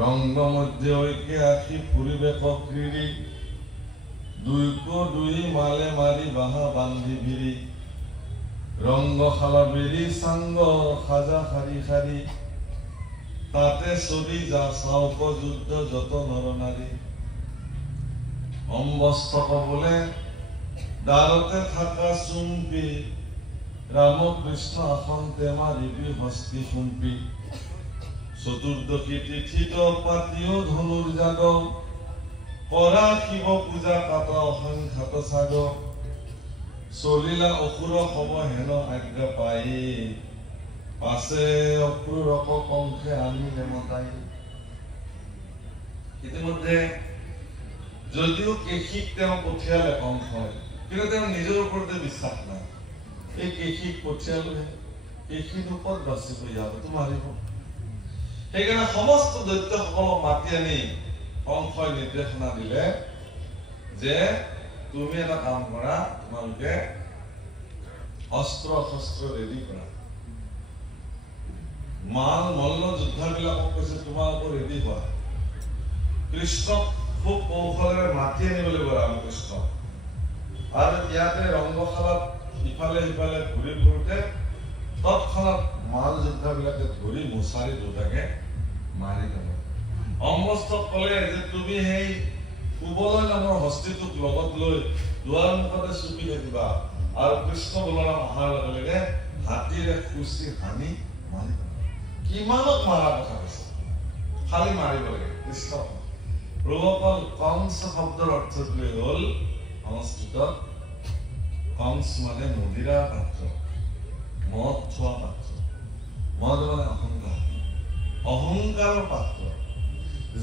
ৰংগ মধ্যে ঐকে আশী ফুৰিবেক ক্ৰীড়ি দুইকো দুই মালে মাৰি বাহা বান্ধি ভিৰি ৰংগশালা বেৰি চাংগ সাজা শাৰী শাৰী তাতে চলি যা চাওক যুদ্ধ যত নৰ নাৰী অম্বস্ত্ৰ কবলে দাৰতে থাকা চুম্পি ৰামকৃষ্ণ আসন্তে মাৰিবি হস্তি চুম্পি চতুৰ্দশী তিথিত পাতিও ধনুৰ জাগ কৰা শিৱ পূজা কাত অসংখ্যাত চাগ চলিলা অসুৰ হব হেন আজ্ঞা পাই পাছে অক্ৰূৰক কংসে আনিলে মতাই। ইতিমধ্যে যদিও কেশীক তেওঁ পঠিয়ালে কংসই, কিন্তু তেওঁৰ নিজৰ ওপৰতে বিশ্বাস নাই। এই কেশীক পঠিয়ালোহে, কেশীৰ ওপৰত বাচি কৰি যাবতো মাৰিব। সেইকাৰণে সমস্ত দৈত্যসকলক মাতি আনি কংসই নিৰ্দেশনা দিলে যে তুমি এটা কাম কৰা, তোমালোকে অস্ত্ৰ শস্ত্ৰ ৰেডি কৰা। মাল মল্ল যোদ্ধাবিলাকক কৈছে তোমালোকৰ ৰেডি হোৱা। কৃষ্ণক খুব কৌশলেৰে মাতি আনিব লাগিব ৰামকৃষ্ণ। আৰু ইয়াতে ৰংগশালাত ইফালে সিফালে ঘূৰি ফুৰোতে তৎক্ষণাত মাল যোদ্ধাবিলাকে ধৰি মোচাৰি দুটাকে মাৰি পেলালে। অম্বস্তক ক'লে যে তুমি সেই সুবলয় নামৰ হস্তীটোক লগত লৈ দুৱাৰ মুখতে চুপি থাকিবা আৰু কৃষ্ণ বলৰাম অহাৰ লগে লগে হাতীৰে খুচি হানি মাৰি পেলাবা। কিমানক মাৰা কথা কৈছে, খালি মাৰিব লাগে কৃষ্ণ। প্ৰভুসকল কংস শব্দৰ অৰ্থটোৱে হ'ল সংস্কৃতত কংস মানে মদিৰাৰ পাত্ৰ, মদ থোৱা পাত্ৰ। মদ মানে অহংকাৰ, অহংকাৰৰ পাত্ৰ।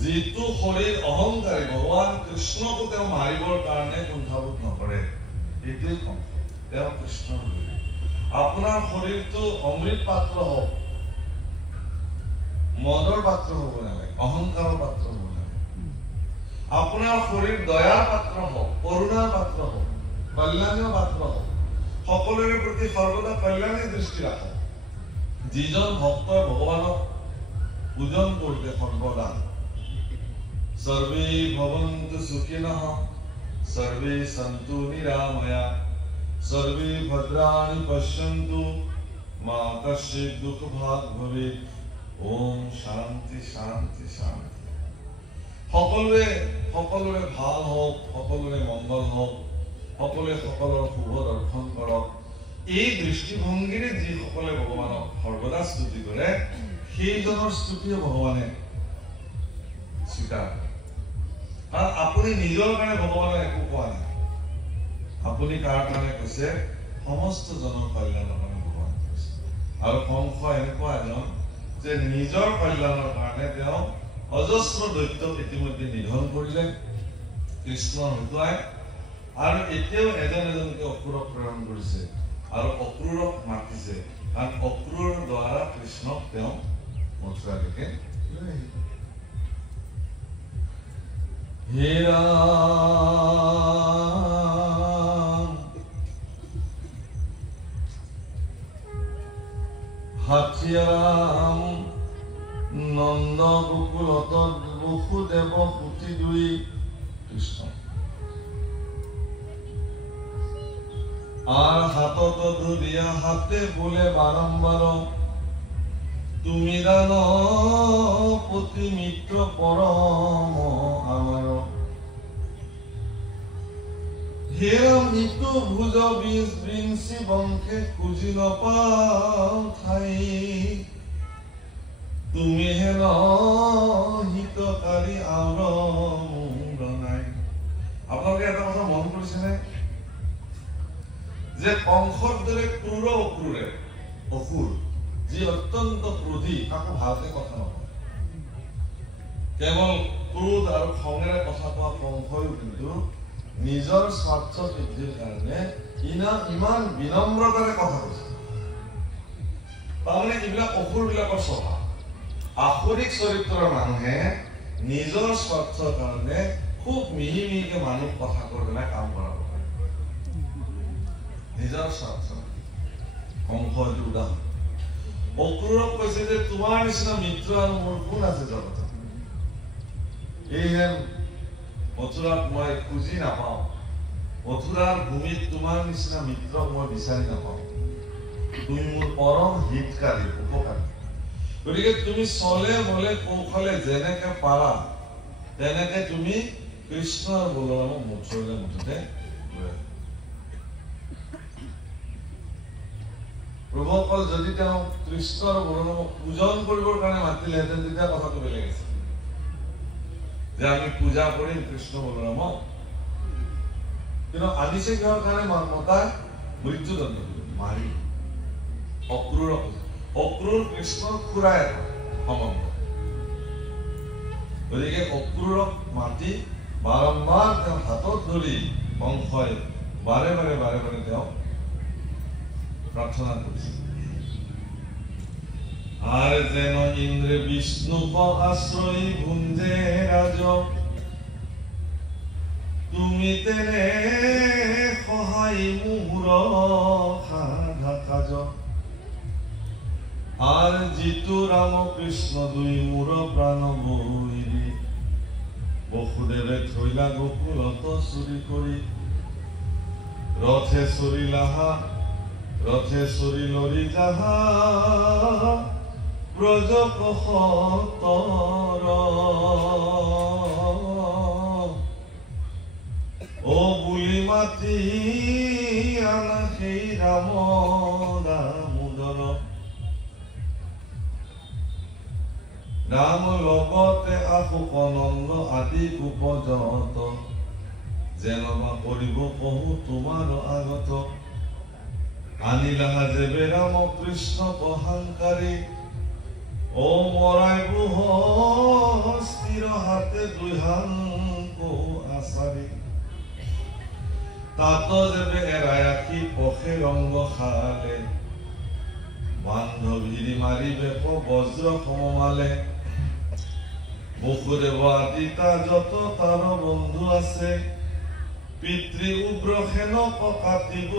যিটো শৰীৰ অহংকাৰী, ভগৱান কৃষ্ণকো তেওঁ মাৰিবৰ কাৰণে কুণ্ঠাবোধ নকৰে, এইটোৱেই কংস। তেওঁ কৃষ্ণৰ শৰীৰ। আপোনাৰ শৰীৰটো অমৃত পাত্ৰ হওক, মদৰ পাত্ৰ হ'ব নালাগে, অহংকাৰৰ পাত্ৰ হ'ব নালাগে। আপোনাৰ শৰীৰ দয়াৰ পাত্ৰ হওক, কৰোণাৰ পাত্ৰ হওক, কল্যাণীয় পাত্ৰ হওক, সকলোৰে প্ৰতি সৰ্বদা কল্যাণী দৃষ্টি ৰাখক। যিজন ভক্তই ভগৱানক পূজন কৰোঁতে সৰ্বদা সৰ্বে ভৱন্তু সুখিনঃ সৰ্বে সন্তু নিৰাময়া সৰ্বে ভদ্ৰাণি পশ্যন্তু মা কশ্চিৎ দুঃখভাগ ভৱেৎ। ওম শান্তি শান্তি শান্তি। সকলোৰে ভাল হওক, সকলোৰে মংগল হওক, সকলোৱে সকলৰ শুভ দৰ্শন কৰক। এই দৃষ্টিভংগীৰে যিসকলে ভগৱানক সৰ্বদা স্তুতি কৰে, সেইজনৰ স্তুতিয়ে ভগৱানে স্বীকাৰ কৰে। কাৰণ আপুনি নিজৰ কাৰণে ভগৱানক একো কোৱা নাই, আপুনি কাৰ কাৰণে কৈছে, সমস্ত জনৰ কল্যাণৰ কাৰণে ভগৱান কৈছে। আৰু কংস এনেকুৱা এজন যে নিজৰ কল্যাণৰ কাৰণে তেওঁ অজস্ৰ দৈত্যক ইতিমধ্যে নিধন কৰিলে কৃষ্ণৰ হতুৱাই। আৰু এতিয়াও এজন এজনকে অসুৰক প্ৰেৰণ কৰিছে আৰু অক্ৰূৰক মাতিছে, কাৰণ অক্ৰূৰৰ দ্বাৰা কৃষ্ণক তেওঁ মথুৰালৈকে লৈ আহিব। হে ৰাম হাথিয়াৰাম নন্দ গোকুলত বসুদেৱ পুতি দুই কৃষ্ণ। আর হাতত ধরিয়া হাতে বলে বারম্বার তুমি দান পতি মিত্র পরম আমার। হেরাম ইটু ভুজ বিষ বৃংশি বংশে খুঁজি নপাও ঠাই তুমি হেন হিতকারী আওর মূৰ নাই। আপোনালোকে এটা কথা মন কৰিছেনে যে কংসৰ দৰে ক্ৰূৰ অক্ৰূৰে, অসুৰ যি অত্যন্ত ক্ৰোধী, কাকো ভালকে কথা নকয়, কেৱল ক্ৰোধ আৰু খঙেৰে কথা কোৱা কংসইও কিন্তু নিজৰ স্বাৰ্থ সিদ্ধিৰ কাৰণে ইমান বিনম্ৰতাৰে কথা কৈছে। তাৰমানে এইবিলাক অসুৰবিলাকৰ স্বভাৱ। আসুৰিক চৰিত্ৰৰ মানুহে নিজৰ স্বাৰ্থৰ কাৰণে খুব মিহি মিহিকে মানুহ কথা কৈ পেলাই কাম কৰাব পাৰে, নিজৰ স্বাৰ্থ। কংস এইটো উদাহৰণ। অক্ৰূৰক কৈছে যে তোমাৰ নিচিনা মিত্ৰ আৰু মোৰ কোন আছে জগতত, এইহে মথুৰাক মই খুঁজি নাপাওঁ, মথুৰাৰ ভূমিত তোমাৰ নিচিনা মিত্ৰক মই বিচাৰি নাপাওঁ, তুমি মোৰ পৰম হিতকাৰী, উপকাৰী। গতিকে তুমি চলে বলে কৌশলে যেনেকে পাৰা তেনেকে তুমি কৃষ্ণ আৰু বলৰামক মথুৰালৈ মুঠতে লৈ আহা। প্ৰভুসকল যদি তেওঁ কৃষ্ণ আৰু বলৰামক পূজন কৰিবৰ কাৰণে মাতিলেহেঁতেন তেতিয়া কথাটো বেলেগ আছে, যে আমি পূজা কৰিম কৃষ্ণ বলৰামক। কিন্তু আনিছে কিহৰ কাৰণে মতা? মৃত্যুদণ্ড মাৰি। অক্ৰূৰক, অক্ৰূৰ কৃষ্ণৰ খুৰা এটা সম্বন্ধ। গতিকে অক্ৰূৰক মাতি বাৰম্বাৰ তেওঁ হাতত ধৰি কংসই বাৰে বাৰে তেওঁ প্ৰাৰ্থনা কৰিছে আর যেন ইন্দ্র বিষ্ণু আশ্রয় ভুঞ্জে রাজ তুমি তেনে সহায় মুহুর খাধা কাজ আর জিতু রামকৃষ্ণ দুই মূর প্রাণ বৈরি বসুদেবে থইলা গোকুলত চুরি করি রথে চরিলাহা রথে চরিলরি যাহা ব্রজক সতৰ ও বুলি মাতি আনা সেই ৰাম দামোদৰ ৰাম লগতে আশোক নন্দ আদি উপজত যেনবা কৰিব কহু তোমাৰ আগত আনিলাহা যেবে ৰাম কৃষ্ণ কহাংকাৰী ও মরাই বুহ স্থির হাতে দুই হাঙ্ক আসারি তাত যেবে এরাই আঁকি পখে রঙ্গ খালে বান্ধবীরি মারিবে বজ্র সমমালে বসুদেব আদিতা যত তার বন্ধু আছে পিতৃ উগ্র সেনক কাটিব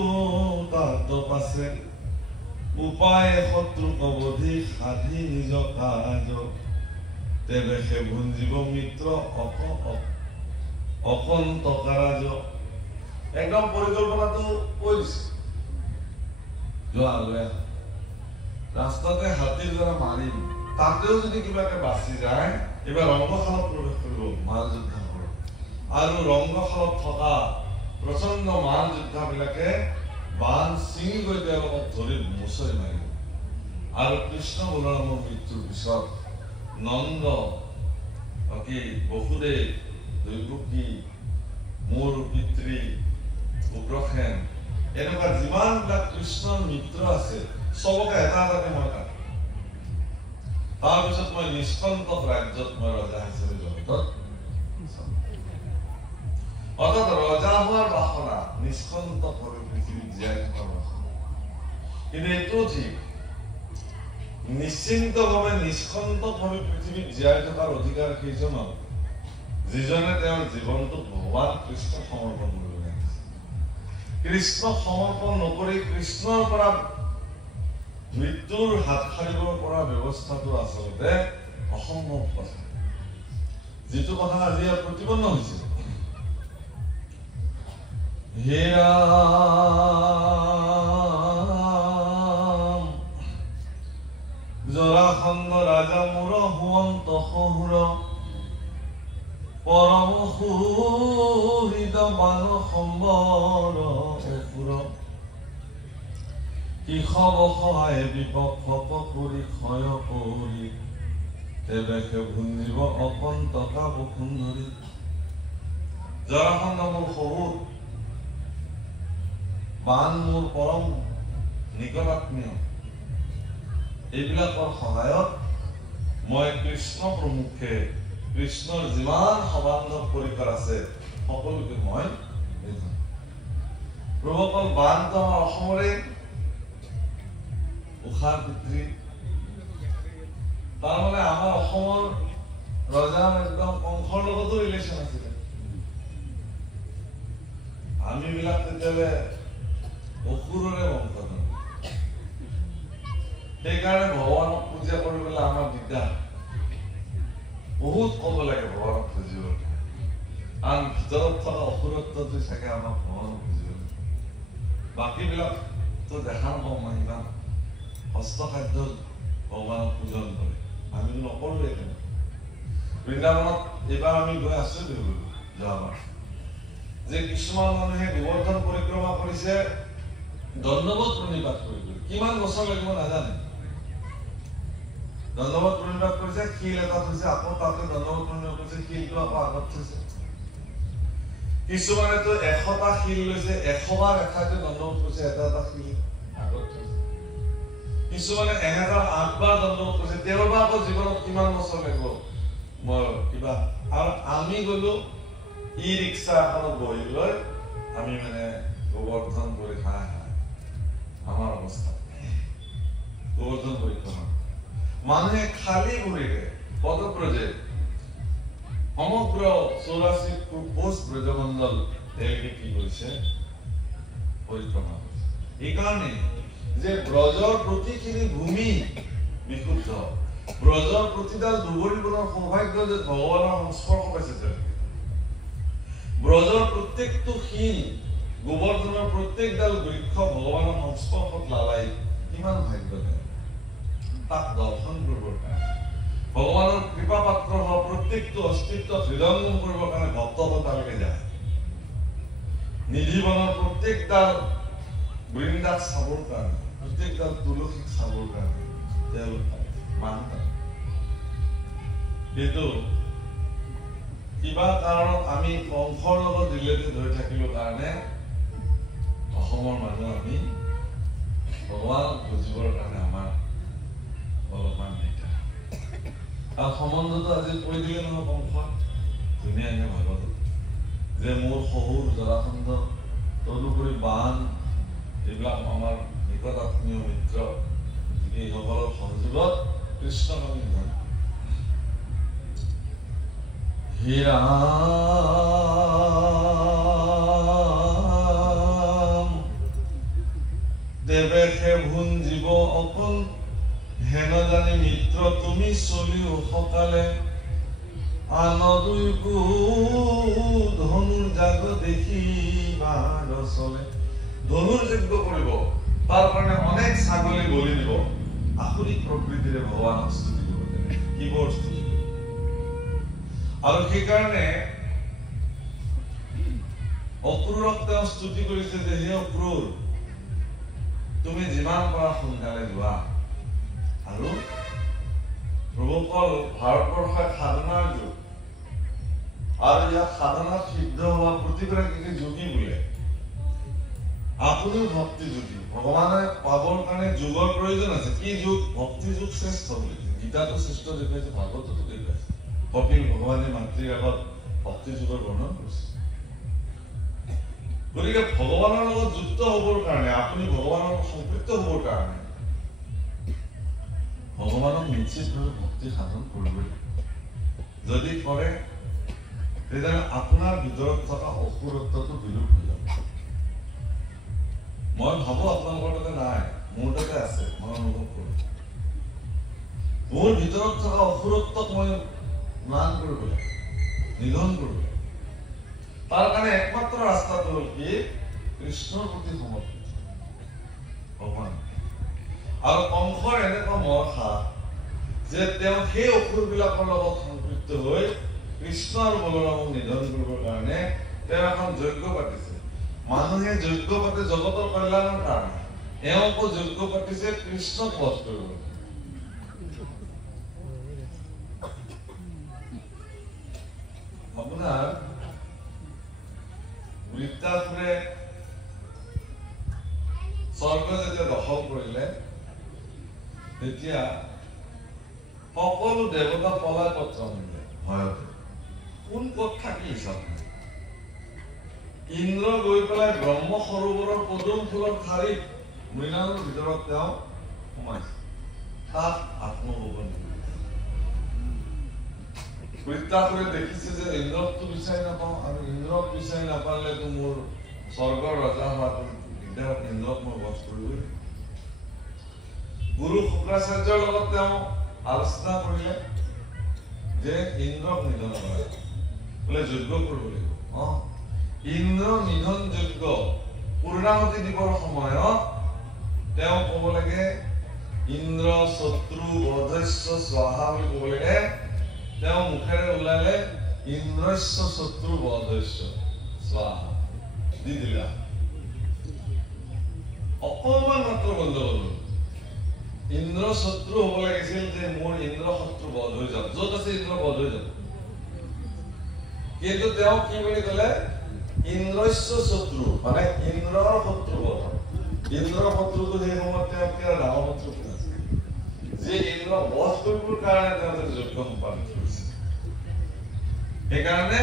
তাত পাছে উপায় শত্রু কবধি সাধি নিজ কাজ তেবে সে ভুঞ্জিব মিত্র অকন্ত কারাজ একদম পরিকল্পনাটো কৈ দিছে যোৱা ৰাস্তাতে হাতীৰ দ্বাৰা মাৰিম তাতেও যদি কিবাকে বাচি যায় এবাৰ ৰংগশালত প্ৰৱেশ কৰিব মাল যোদ্ধা আৰু ৰংগশালত থকা প্ৰচণ্ড মাল যোদ্ধাবিলাকে বান চিঙি গৈ তেওঁলোকক ধৰি মুচৰি মাৰিব আৰু কৃষ্ণ বলৰামৰ মৃত্যুৰ পিছত নন্দ বসুদেৱ দৈৱকী মোৰ পিতৃ উগ্ৰসেন এনেকুৱা যিমানবিলাক কৃষ্ণৰ মিত্ৰ আছে চবকে এটা এটাকে মই কাটো তাৰপিছত মই নিষ্কণ্টক ৰাজ্যত মই ৰজা হিচাপে জগতত অৰ্থাৎ ৰজা হওয়াৰ বাসনা নিষ্কণ্টকভাবে পৃথিবীত জীয়াই থকাৰ বাসনা কিন্তু এইটো ঠিক নিশ্চিন্তভাৱে নিষ্কণ্টকভাৱে পৃথিবীত জীয়াই থকাৰ অধিকাৰ সেইজনৰ যিজনে তেওঁৰ জীৱনটোক ভগৱান কৃষ্ণক সমৰ্পণ কৰিব লাগিছে কৃষ্ণক সমৰ্পণ নকৰি কৃষ্ণৰ পৰা মৃত্যুৰ হাত সাৰিব পৰা ব্যৱস্থাটো আচলতে অসম্ভৱ কথা যিটো কথা আজি প্ৰতিপন্ন হৈছে হে ৰাম জৰাসন্ধ ৰাজা মূৰ হুৱন্ত শহুৰ পৰম সুহৃদ বান সম্বৰ অসুৰ কৃষক সহায় বিপক্ষ কৰি ক্ষয় কৰি তেবেকে ভুঞ্জিব অকন্তকা বসুন্ধৰি জৰাসন্ধ মোৰ শহুৰ বান মোৰ পৰম নিকটাত্মীয় এইবিলাকৰ সহায়ত মই কৃষ্ণ প্ৰমুখে কৃষ্ণৰ যিমান সবান্ধৱ পৰিকৰ আছে সকলোকে মই প্ৰভুসকল বানটো আমাৰ অসমৰে উষাৰ পিতৃ তাৰমানে আমাৰ অসমৰ ৰজাৰ একদম কংসৰ লগতো ৰিলেশ্যন আছিলে আমি বিলাক তেতিয়ালে অসুৰৰে বংশধৰ সেইকাৰণে ভগৱানক পূজা কৰিবলৈ আমাৰ দিগদাৰ বহুত ক'ব লাগে ভগৱানক পুজিবলৈ কাৰণ ভিতৰত থকা অসুৰত্বটো চাগে আমাক ভগৱানক পুজিবলৈ বাকীবিলাকতো দেখা নাপাওঁ মই ইমান হস্তখাদ্য ভগৱানক পূজন কৰে আমিতো নকৰোঁৱে তেনে বৃন্দাবনত এইবাৰ আমি গৈ আচৰিত হৈ গ'লো যোৱাবাৰ যে কিছুমান মানুহে গোবৰ্ধন পৰিক্ৰমা কৰিছে দণ্ডবোধ প্ৰণিপাত কৰি কিমান বছৰ লাগিব নাজানে দণ্ডবোধ প্ৰণিপাত কৰিছে শিল এটা থৈছে আকৌ তাতে দণ্ডবোধ প্ৰণিপাত কৰিছে শিলটো আকৌ আগত থৈছে কিছুমানেতো 100টা শিল লৈছে 100বাৰ এঠাইতে দণ্ডবোধ কৰিছে এটা এটা শিল আগত থৈছে কিছুমানে 1008বাৰ দণ্ডবোধ কৰিছে তেওঁবা আকৌ জীৱনত কিমান বছৰ লাগিব মই কিবা আৰু আমি গলো ই ৰিক্সা এখনত বহি লৈ আমি মানে গোবৰ্ধন কৰি খাই আমাৰ অৱস্থা গোবৰ্ধন পৰীক্ষা মানুহে খালী ভৰিৰে পদব্ৰজে সমগ্ৰ 84 কোষ ব্ৰজমণ্ডল তেওঁলোকে কি কৰিছে পৰিক্ৰমা কৰিছে এইকাৰণে যে ব্ৰজৰ প্ৰতিখিনি ভূমি বিশুদ্ধ ব্ৰজৰ প্ৰতিডাল দুবৰিবনৰ সৌভাগ্য যে ভগৱানৰ সংস্পৰ্শ পাইছে ব্ৰজৰ প্ৰত্যেকটো শিল গোবৰ্ধনৰ প্ৰত্যেকডাল বৃক্ষ ভগৱানৰ সংস্পৰ্শত লালাই কিমান ভাগ্য তাক দৰ্শন কৰিবৰ কাৰণে ভগৱানৰ কৃপা পাত্ৰ হোৱা প্ৰত্যেকটো অস্তিত্ব হৃদয়ঙ্গম কৰিবৰ কাৰণে ভক্তসকল তালৈকে যায় নিধিবনৰ প্ৰত্যেকডাল বৃন্দাক চাবৰ কাৰণে প্ৰত্যেকডাল তুলসীক চাবৰ কাৰণে তেওঁলোক মানুহ কিন্তু কিবা কাৰণত আমি কংসৰ লগত ৰিলেটেড হৈ থাকিলো কাৰণে অসমৰ মানুহ আমি ভগৱানক বুজিবৰ কাৰণে আমাৰ অলপমান নেতা আৰু সম্বন্ধটো আজি কৈ দিলে নহয় কংস ধুনীয়াকে ভাগত যে মোৰ শহুৰ জৰাসন্ধ তদুপৰি বান এইবিলাক আমাৰ নিকট আত্মীয় মিত্ৰ এইসকলৰ সহযোগত কৃষ্ণক আমি জানো হে ৰাম দেৱে হে ভুঞ্জিব অকল হেন জানি মিত্ৰ তুমি চলিও সকালে আনদুইকো ধনুৰ জাগ দেখি বাৰ চলে ধনুৰ যজ্ঞ কৰিব তাৰ কাৰণে অনেক ছাগলী বলি দিব আসুৰিক প্ৰকৃতিৰে ভগৱানক স্তুতি কৰিব কিবৰ স্তুতি আৰু সেইকাৰণে অক্ৰূৰক তেওঁ স্তুতি কৰিছে যে হে অক্ৰূৰ তুমি যিমান পাৰা সোনকালে যোৱা আৰু প্ৰভুসকল ভাৰতবৰ্ষৰ সাধনাৰ যুগ আৰু ইয়াত সাধনাত সিদ্ধ হোৱা প্ৰতিগৰাকীকে যোগী বোলে আপুনিও ভক্তি যোগী ভগৱানে পাবৰ কাৰণে যুগৰ প্ৰয়োজন আছে কি যুগ ভক্তি যুগ শ্ৰেষ্ঠ বুলি গীতাটো শ্ৰেষ্ঠ দেখুৱাইছে ভাগৱততো দেখুৱাইছে কপিল ভগৱানে মাতৃৰ আগত ভক্তি যুগৰ বৰ্ণন কৰিছে গতিকে ভগৱানৰ লগত যুক্ত হবৰ কাৰণে আপুনি ভগৱানৰ লগত সম্পৃক্ত হবৰ কাৰণে ভগৱানক নিশ্চিতভাৱে ভক্তি সাধন কৰিবই যদি কৰে তেতিয়াহ'লে আপোনাৰ ভিতৰত থকা অসুৰত্বটো বিলোপ হৈ যাব মই ভাবো আপোনালোকৰ তাতে নাই মোৰ তাতে আছে মই অনুভৱ কৰোঁ মোৰ ভিতৰত থকা অসুৰত্বক মই ম্লান কৰিব লাগে নিধন কৰিব লাগে তাৰ কাৰণে একমাত্ৰ ৰাস্তাটো হ'ল কি কৃষ্ণৰ প্ৰতি সমৰ্পিত ভগৱান আৰু কংসৰ এনেকুৱা মৰখা যে তেওঁ সেই অসুৰবিলাকৰ লগত সম্পৃক্ত হৈ কৃষ্ণ আৰু বলৰামক নিধন কৰিবৰ কাৰণে তেওঁ এখন যজ্ঞ পাতিছে মানুহে যজ্ঞ পাতে জগতৰ কল্যাণৰ কাৰণে এওঁকো যজ্ঞ পাতিছে কৃষ্ণক বধ কৰিব আপোনাৰ বৃত্তাসুৰে স্বৰ্গ যেতিয়া দখল কৰিলে তেতিয়া সকলো দেৱতা পলাই পত্ৰ আনিলে ভয়তে কোন ক'ত থাকিল চাওক ইন্দ্ৰ গৈ পেলাই ব্ৰহ্ম সৰোবৰৰ পদুম ফুলৰ ঠাৰিত মৃণালৰ ভিতৰত তেওঁ সোমাইছে তাত আত্মগোপন বৃত্তাসুৰে দেখিছে যে ইন্দ্ৰকটো বিচাৰি নাপাওঁ আৰু ইন্দ্ৰক বিচাৰি নাপালেতো মোৰ স্বৰ্গৰ ৰজা হোৱাটো দিগদাৰ ইন্দ্ৰক মই বধ কৰিবই গুৰু শুক্ৰাচাৰ্যৰ লগত তেওঁ আলোচনা কৰিলে যে ইন্দ্ৰক নিধন কৰে বোলে যজ্ঞ কৰিব লাগিব ইন্দ্ৰ নিধন যজ্ঞ পূৰ্ণাহুতি দিবৰ সময়ত তেওঁ ক'ব লাগে ইন্দ্ৰ শত্ৰু বধস্য স্বাহা বুলি ক'ব লাগে তেওঁ মুখেৰে ওলালে ইন্দ্ৰস্য শত্ৰু বধস্য স্বাহা দি দিলা অকণমান মাত্ৰ গণ্ডগোল ইন্দ্ৰ শত্ৰু হ'ব লাগিছিল যে মোৰ ইন্দ্ৰ শত্ৰু বধ হৈ যাব য'ত আছে ইন্দ্ৰ বধ হৈ যাব কিন্তু তেওঁ কি বুলি ক'লে ইন্দ্ৰস্য শত্ৰু মানে ইন্দ্ৰৰ শত্ৰু বধ ইন্দ্ৰৰ শত্ৰুটো সেই সময়ত তেওঁ কিয় ডাঙৰ শত্ৰু আছে যে ইন্দ্ৰ বধ কৰিবৰ কাৰণে তেওঁ যজ্ঞ সম্পাদন কৰিছে সেইকাৰণে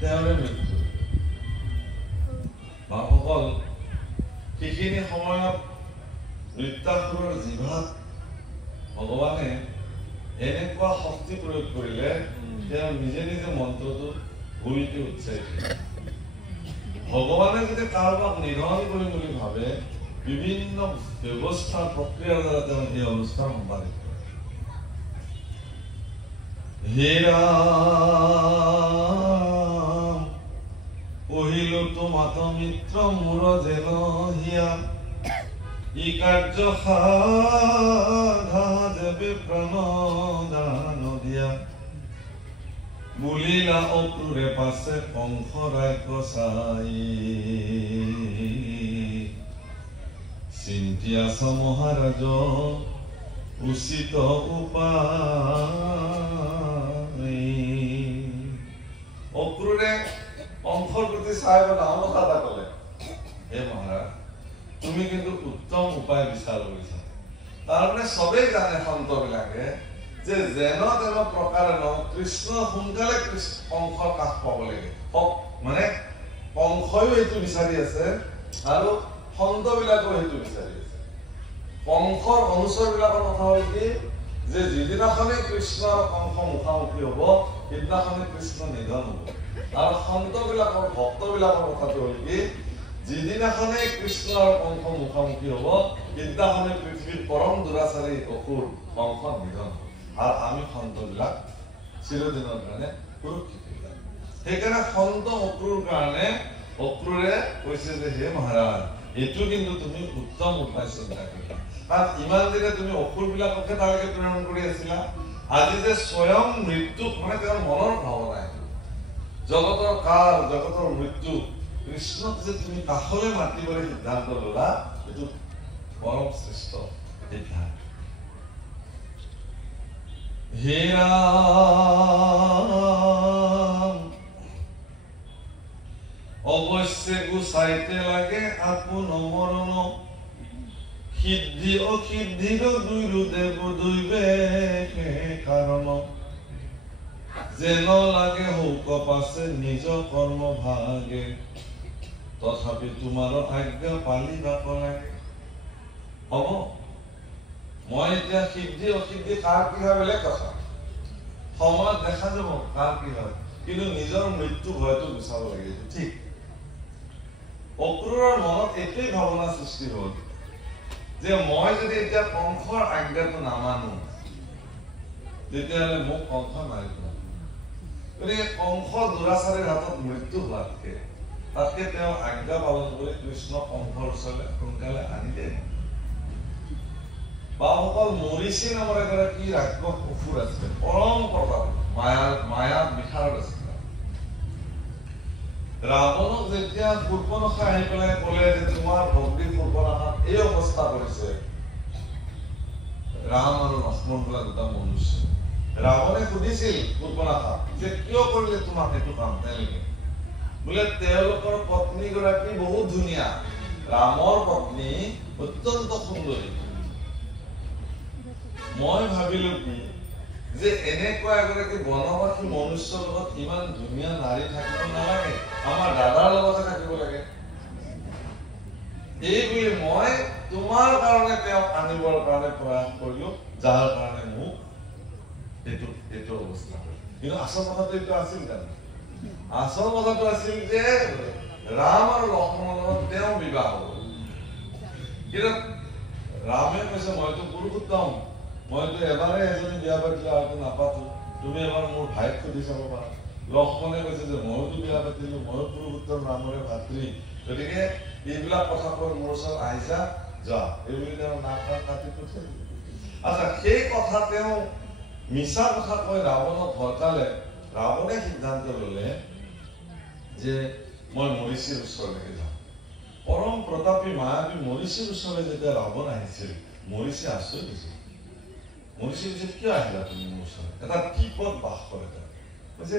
তেওঁৰ মৃত্যু বাপসকল সেইখিনি সময়ত নৃত্যাসুৰৰ জিভাত ভগৱানে এনেকুৱা শক্তি প্ৰয়োগ কৰিলে তেওঁ নিজে নিজে মন্ত্ৰটো ভূমিতে উচ্চাৰিত কৰে। ভগৱানে যদি কাৰোবাক নিধন কৰিম বুলি ভাবে বিভিন্ন ব্যৱস্থা প্ৰক্ৰিয়াৰ দ্বাৰা তেওঁ এই অনুষ্ঠান সম্পাদিত কৰে। হে ৰাম কহিলো তোমাত মিত্ৰ মোৰ যেন হিয়া ই কাৰ্য সাধা দেৱে প্ৰাণ দান দিয়া বুলিলা অক্ৰূৰে পাছে কংস ৰাজ্য চাই চিন্তি আছ মহাৰাজ উচিত উপায়। অক্ৰূৰে কংসৰ প্ৰতি চাই ডাঙৰ কথা এটা ক'লে, হে মহাৰাজ তুমি কিন্তু উত্তম উপায় বিচাৰ কৰিছা। তাৰমানে চবেই জানে সন্তবিলাকে যে যেন তেন প্ৰকাৰে কৃষ্ণ সোনকালে কংসৰ কাষ পাব লাগে, মানে কংসইও এইটো বিচাৰি আছে আৰু সন্তবিলাকেও সেইটো বিচাৰি আছে। কংসৰ অনুচৰ বিলাকৰ কথা হ'ল কি যে যিদিনাখনে কৃষ্ণ আৰু কংস মুখামুখি হব সেইদিনাখনে কৃষ্ণ নিধন হব। আৰু সন্তবিলাকৰ ভক্তবিলাকৰ কথাটো হ'ল কি যিদিনাখনে কৃষ্ণ আৰু কংস মুখামুখি হব সেইদিনাখনে পৃথিৱীৰ পৰম দুৰাচাৰী অসুৰ কংস নিধন হব। আৰু আমি সন্তবিলাক চিৰদিনৰ কাৰণে সুৰক্ষিত। সেইকাৰণে সন্ত অক্ৰূৰ কাৰণে অক্ৰূৰে কৈছে যে হে মহাৰাজ এইটো কিন্তু তুমি উত্তম উপায় চিন্তা কৰিবা। কাৰণ ইমান দিনে তুমি অসুৰবিলাককে তালৈকে প্ৰেৰণ কৰি আছিলা, আজি যে স্বয়ং মৃত্যুক মানে তেওঁৰ মনৰ ভাৱনা জগতৰ কাল জগতৰ মৃত্যু কৃষ্ণক যে তুমি কাষলৈ মাতিবলৈ সিদ্ধান্ত ললা এইটো পৰম শ্ৰেষ্ঠ সিদ্ধান্ত। হে ৰাম অৱশ্যে গুচাইতে লাগে আপোন মৰণ সিদ্ধি অসিদ্ধিৰ দুয়ো দেৱ দুইবে কাৰণ যেন লাগে হৌক পাছে নিজ কৰ্ম ভাগে তথাপি তোমাৰ আজ্ঞা পালিবাক লাগে। হ'ব মই এতিয়া সিদ্ধি অসিদ্ধি কাৰ কি হয় বেলেগ কথা, সময়ত দেখা যাব কাৰ কি হয়, কিন্তু নিজৰ মৃত্যু ভয়টো গুচাব লাগে ঠিক। অক্ৰূৰৰ মনত এইটোৱেই ভাৱনা সৃষ্টি হ'ল যে মই যদি এতিয়া কংসৰ আজ্ঞাটো নামানো তেতিয়াহ'লে মোক কংস মাৰিব। গতিকে কংস দুৰাচাৰীৰ হাতত মৃত্যু হোৱাতকে তাতকে তেওঁ আজ্ঞা পালন কৰি কৃষ্ণ কংসৰ ওচৰলৈ সোনকালে আনি দিয়ে। বাহুকল মৰিচি নামৰ এগৰাকী ৰাক্ষস অসুৰ আছিলে, পৰম প্ৰতাপী মায়াত বিশাৰদ আছিলে। ৰাৱণক যেতিয়া শূৰ্পণখা আহি পেলাই ক'লে যে তোমাৰ ভক্তি শূৰ্পণখাত এই অৱস্থা কৰিছে, ৰাম আৰু লক্ষ্মণ বোলা দুটা মনুষ্য, ৰাৱণে সুধিছিল শূৰ্পণখাক যে কিয় কৰিলে তোমাক সেইটো কাম? তেওঁলোকে বোলে তেওঁলোকৰ পত্নীগৰাকী বহুত ধুনীয়া, ৰামৰ পত্নী অত্যন্ত সুন্দৰী। মই ভাবিলো কি যে এনেকুৱা এগৰাকী বনবাসী মনুষ্যৰ লগত ইমান ধুনীয়া নাৰী থাকিব নালাগে, আমাৰ দাদাৰ লগতে থাকিব লাগে। এই বুলি মই তোমাৰ কাৰণে তেওঁক আনিবৰ কাৰণে প্ৰয়াস কৰিলো, যাৰ কাৰণে মোক এইটো অৱস্থা হ'ল। কিন্তু আচল কথাটো এইটো আছিল জানো? আচল কথাটো আছিল যে ৰাম আৰু লক্ষ্মণৰ লগত তেওঁ বিবাহ হ'ল। কিন্তু ৰামে কৈছে মইতো পুৰুষোত্তম, মইতো এবাৰে এজনী বিয়া পাতিলো আৰু নাপাতো, তুমি এবাৰ মোৰ ভাইক সুধি চাব পাৰা। লক্ষ্মণে কৈছে যে মইতো বিয়া পাতিলো, ময়ো পুৰুষোত্তম ৰামৰে ভাতৃ, গতিকে এইবিলাক কথা কৈ মোৰ ওচৰত আহিছা যা, এইবুলি তেওঁ নাক কাটি পঠিয়াই দিলে। আচ্ছা সেই কথা তেওঁ মিছা কথা কৈ ৰাৱণক ভৰকালে। ৰাৱণে সিদ্ধান্ত ললে যে মই মৰিচিৰ ওচৰলৈকে যাম। পৰম প্ৰতাপী মায়াবী মৰিচিৰ ওচৰলৈ যেতিয়া ৰাৱণ আহিছিল, মৰিচি আচৰিত হৈছিল। মৰিচি কৈছে কিয় আহিলা তুমি মোৰ ওচৰত? এটা দ্বীপত বাস কৰে তেওঁ, কৈছে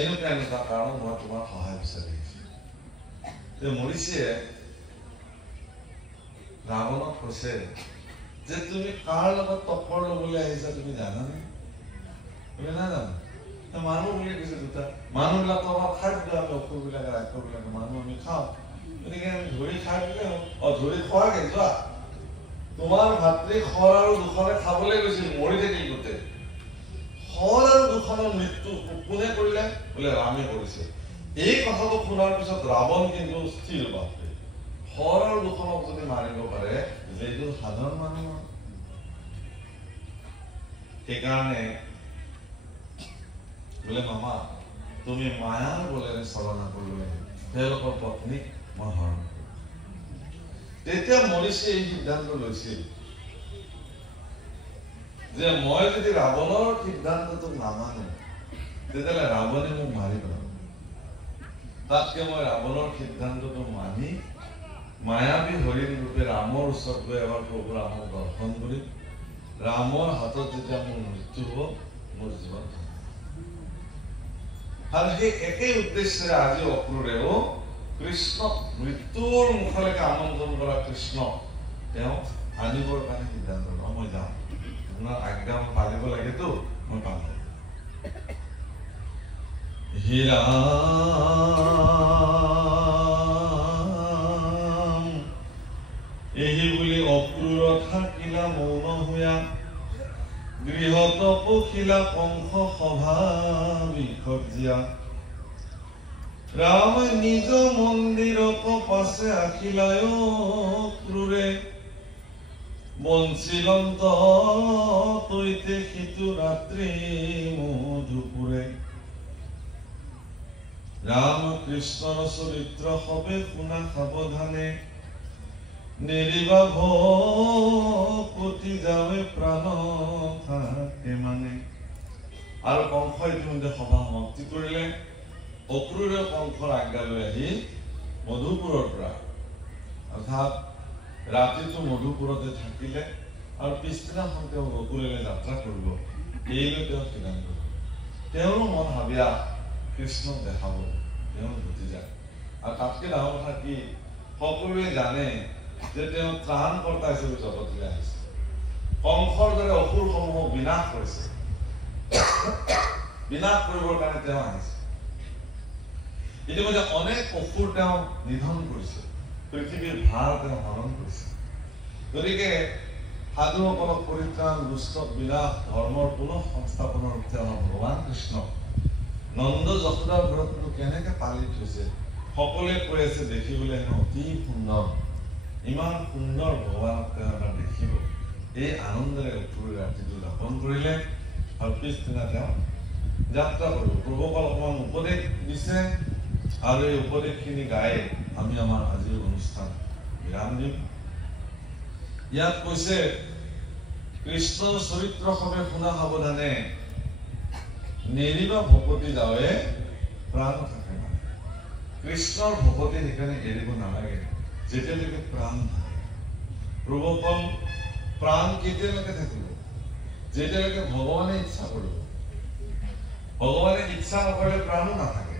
এনেকুৱা কাৰণ মই তোমাৰ সহায় বিচাৰি আহিছো। মৰিচিয়ে ৰাৱণক কৈছে যে তুমি কাৰ লগত টক্কৰ লবলৈ আহিছা তুমি জানানে? তুমি নাজানো। মানুহ বুলি কৈছে দুটা, মানুহবিলাকতো আমাৰ খাদ্য, আমি অসুৰবিলাকে ৰাক্ষসবিলাকে মানুহ আমি খাওঁ, গতিকে আমি ধৰি খাই দিলে হ'ল। ধৰি খোৱা যোৱা তোমাৰ ভাতৃ খৰ আৰু দুখনে খাবলৈ গৈছিল মৰি থাকিল গোটেই খৰ আৰু দুখনৰ মৃত্যু কোনে কৰিলে বোলে ৰামে কৰিছে এই কথাটো শুনাৰ পিছত ৰাৱণ কিন্তু স্থিৰ বাপৰে খৰ আৰু দুখনক যদি মাৰিব পাৰে যিটো সাধাৰণ মানুহ সেইকাৰণে বোলে মামা তুমি মায়াৰ বলেৰে চলনা কৰিব লাগিব তেওঁলোকৰ পত্নীক মই হৰণ কৰিম তেতিয়া মৰিছে এই সিদ্ধান্ত লৈছিল যে মই যদি ৰাৱণৰ সিদ্ধান্তটো নামানো তেতিয়াহ'লে ৰাৱণে মোক মাৰি পেলাব তাতকে মই ৰাৱণৰ সিদ্ধান্তটো মানি মায়াবী হৰিণ ৰূপে ৰামৰ ওচৰত গৈ এবাৰ প্ৰভু ৰামক দৰ্শন কৰি ৰামৰ হাতত যেতিয়া মোৰ মৃত্যু হ'ব মোৰ জীৱন আৰু সেই একেই উদ্দেশ্যেৰে আজি অক্ৰূৰেও কৃষ্ণ মৃত্যুৰ মুখলৈকে আমন্ত্ৰণ কৰা কৃষ্ণ তেওঁ আনিবৰ কাৰণে সিদ্ধান্ত লওঁ মই যাওঁ আপোনাৰ আজ্ঞা মই পালিব লাগেতো মই পালো হীৰা এই বুলি অক্ৰূৰ থাকিলা মৌন হোৱা গৃহত পখিলা কংস সভা বিসৰ্জিয়া ৰাম নিজ মন্দিৰত পাছে আখিলায় ক্ৰূৰে বঞ্চিলন্ত তৈতে সিটো ৰাত্ৰি মধুপুৰে ৰাম কৃষ্ণৰ চৰিত্ৰ সবে শুনা সাৱধানে নেৰিবা ভকতি যাৱে প্ৰাণ থাকে মানে আৰু কংসই ইতিমধ্যে সভা সমাপ্তি কৰিলে অক্ৰূৰে কংসৰ আজ্ঞা লৈ আহি মধুপুৰৰ পৰা অৰ্থাৎ ৰাতিটো মধুপুৰতে থাকিলে আৰু পিছদিনাখন তেওঁ অক্ৰূৰেৰে যাত্ৰা কৰিব এইলৈ তেওঁ সিদ্ধান্ত তেওঁৰ মন ভাবিয়া কৃষ্ণক দেখাব তেওঁ ঘটি যায় আৰু তাতকৈ ডাঙৰ কথা কি সকলোৱে জানে যে তেওঁ ত্ৰাণকৰ্তা হিচাপে জগতলৈ আহিছে কংসৰ দৰে অসুৰসমূহক বিনাশ কৰিছে বিনাশ কৰিবৰ কাৰণে তেওঁ আহিছে ইতিমধ্যে অনেক অসুৰ তেওঁ নিধন কৰিছে পৃথিৱীৰ ভাৰ তেওঁ হৰণ কৰিছে গতিকে সাধুসকলক পৰিত্ৰাণ দুষ্টক বিনাশ ধৰ্মৰ পুনঃ সংস্থাপনৰ অৰ্থে আমাৰ ভগৱান কৃষ্ণ নন্দ যশোদাৰ ঘৰতনো কেনেকে পালি থৈছে সকলোৱে কৈ আছে দেখিবলৈ হেনো অতি সুন্দৰ ইমান সুন্দৰ ভগৱানক তেওঁ এবাৰ দেখিব এই আনন্দেৰে অক্ৰূৰে ৰাতিটো যাপন কৰিলে আৰু পিছদিনা তেওঁ যাত্ৰা কৰিব প্ৰভুসকল অকণমান উপদেশ দিছে আৰু এই উপদেশখিনি গাই আমি আমাৰ আজিৰ অনুষ্ঠান বিৰাম দিম ইয়াত কৈছে কৃষ্ণৰ চৰিত্ৰ সবে শুনা সাৱধানে নেৰিবা ভকতি যাৱে প্ৰাণ থাকে মানে কৃষ্ণৰ ভকতি সেইকাৰণে এৰিব নালাগে যেতিয়ালৈকে প্ৰাণ থাকে প্ৰভুসকল প্ৰাণ কেতিয়ালৈকে থাকিব যেতিয়ালৈকে ভগৱানে ইচ্ছা কৰিব ভগৱানে ইচ্ছা নকৰিলে প্ৰাণো নাথাকে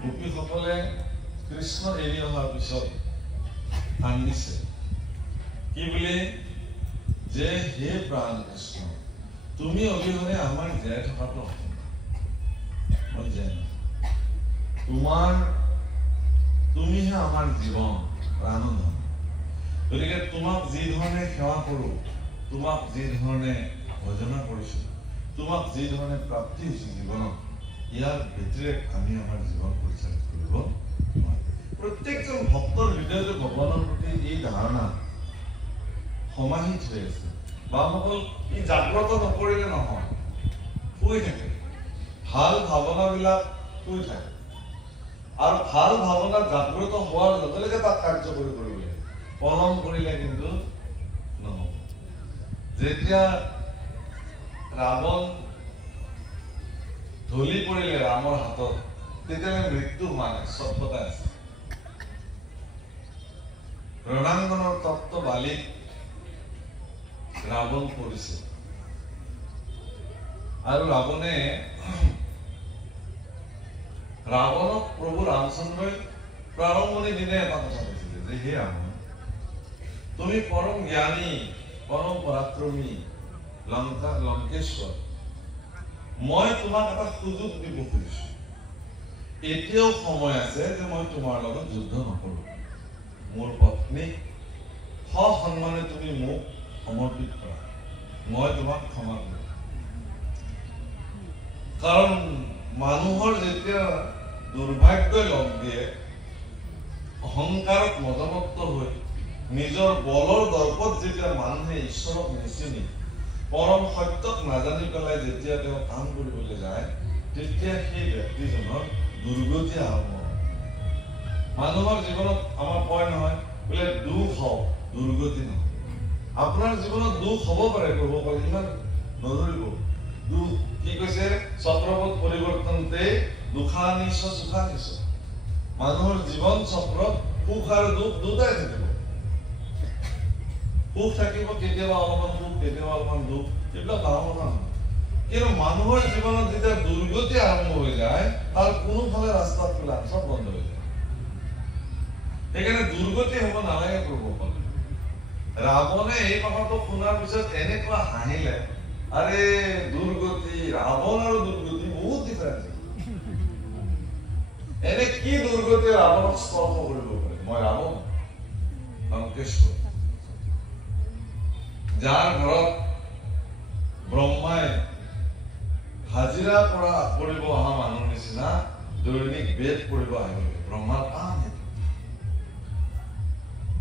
গোপীসকলে কৃষ্ণ এৰি অহাৰ পিছত কান্দিছে কি বুলি যে হে প্ৰাণ কৃষ্ণ তুমি অবিহনে আমাৰ জীয়াই থকাটো মই জীয়াই তুমিহে আমাৰ জীৱন প্ৰাণধন গতিকে তোমাক যি ধৰণে সেৱা কৰো তোমাক যি ধৰণে ভজনা কৰিছো তোমাক যি ধৰণে প্ৰাপ্তি হৈছে জীৱনত ইয়াৰ ব্যতিৰেক আমি আমাৰ জীৱন পৰিচালিত কৰিব প্ৰত্যেকজন ভক্তৰ হৃদয়তে ভগৱানৰ প্ৰতি এই ধাৰণা সমাহিত হৈ আছে বামসকল ই জাগ্ৰত নকৰিলে নহয় শুই থাকে ভাল ভাৱনাবিলাক শুই থাকে আৰু ভাল ভাৱনা জাগ্ৰত হোৱাৰ লগে লগে তাক কাৰ্যকৰী কৰিব লাগে পলম কৰিলে কিন্তু নহব যেতিয়া ৰাৱণ ঢলি পৰিলে ৰামৰ হাতত তেতিয়ালৈ মৃত্যু মানে সভ্যতা আছে ৰণাংগনৰ তপ্ত বালিত ৰাৱণ পৰিছে আৰু ৰাৱণে ৰাৱণক প্ৰভু ৰামচন্দ্ৰই প্ৰাৰম্ভণি দিনে এটা কথা কৈছিলে যে হে ৰাৱণ তুমি পৰম জ্ঞানী পৰম পৰাক্ৰমী লংকেশ্বৰ মই তোমাক এটা সুযোগ দিব খুজিছো এতিয়াও সময় আছে যে মই তোমাৰ লগত যুদ্ধ নকৰো। মোৰ পত্নী সন্মানে তুমি মোক সমৰ্পিত কৰা, মই তোমাক ক্ষমা কৰোঁ। কাৰণ মানুহৰ যেতিয়া দুৰ্ভাগ্যই লগ দিয়ে, অহংকাৰত মদমত্ত হৈ নিজৰ বলৰ দৰ্পত যেতিয়া মানুহে ঈশ্বৰক নিচিনি পৰম সত্যক নাজানি পেলাই যেতিয়া তেওঁ কাম কৰিবলৈ যায়, তেতিয়া সেই ব্যক্তিজনৰ দুৰ্গতি আৰম্ভ হয়। মানুহৰ জীৱনত আমাৰ কয় নহয় বোলে দুখ হওক দুৰ্গতি নহয়। আপোনাৰ জীৱনত দুখ হ'ব পাৰে, প্ৰভুসকল ইমান নধৰিব। দুখ কি কৈছে? চক্ৰপথ পৰিৱৰ্তনতে দুখানিছ সুখানিছ। মানুহৰ জীৱন চক্ৰত সুখ আৰু দুখ দুটাই থাকিব। সুখ থাকিব, কেতিয়াবা অলপমান সুখ, কেতিয়াবা অলপমান দুখ, এইবিলাক ডাঙৰ কথা নহয়। কিন্তু মানুহৰ জীৱনত যেতিয়া দুৰ্গতি আৰম্ভ হৈ যায়, তাৰ কোনোফালে ৰাস্তা খোলা, চব বন্ধ হৈ যায়। সেইকাৰণে দুৰ্গতি হ'ব নালাগে প্ৰভুসকল। ৰাৱণে এই কথাটো শুনাৰ পিছত এনেকুৱা হাঁহিলে, আৰে দুৰ্গতি, ৰাৱণ আৰু দুৰ্গতি বহুত ডিফাৰেঞ্চ। এনে কি দুৰ্গতি ৰাৱণক স্পৰ্শ কৰিব পাৰে? মই ৰাৱণ লংকেশ্বৰ, যাৰ ঘৰত ব্ৰহ্মাই হাজিৰা কৰিব অহা মানুহৰ নিচিনা দৈনিক বেদ পঢ়িব আহিব। ব্ৰহ্মাৰ কাম সেইটো।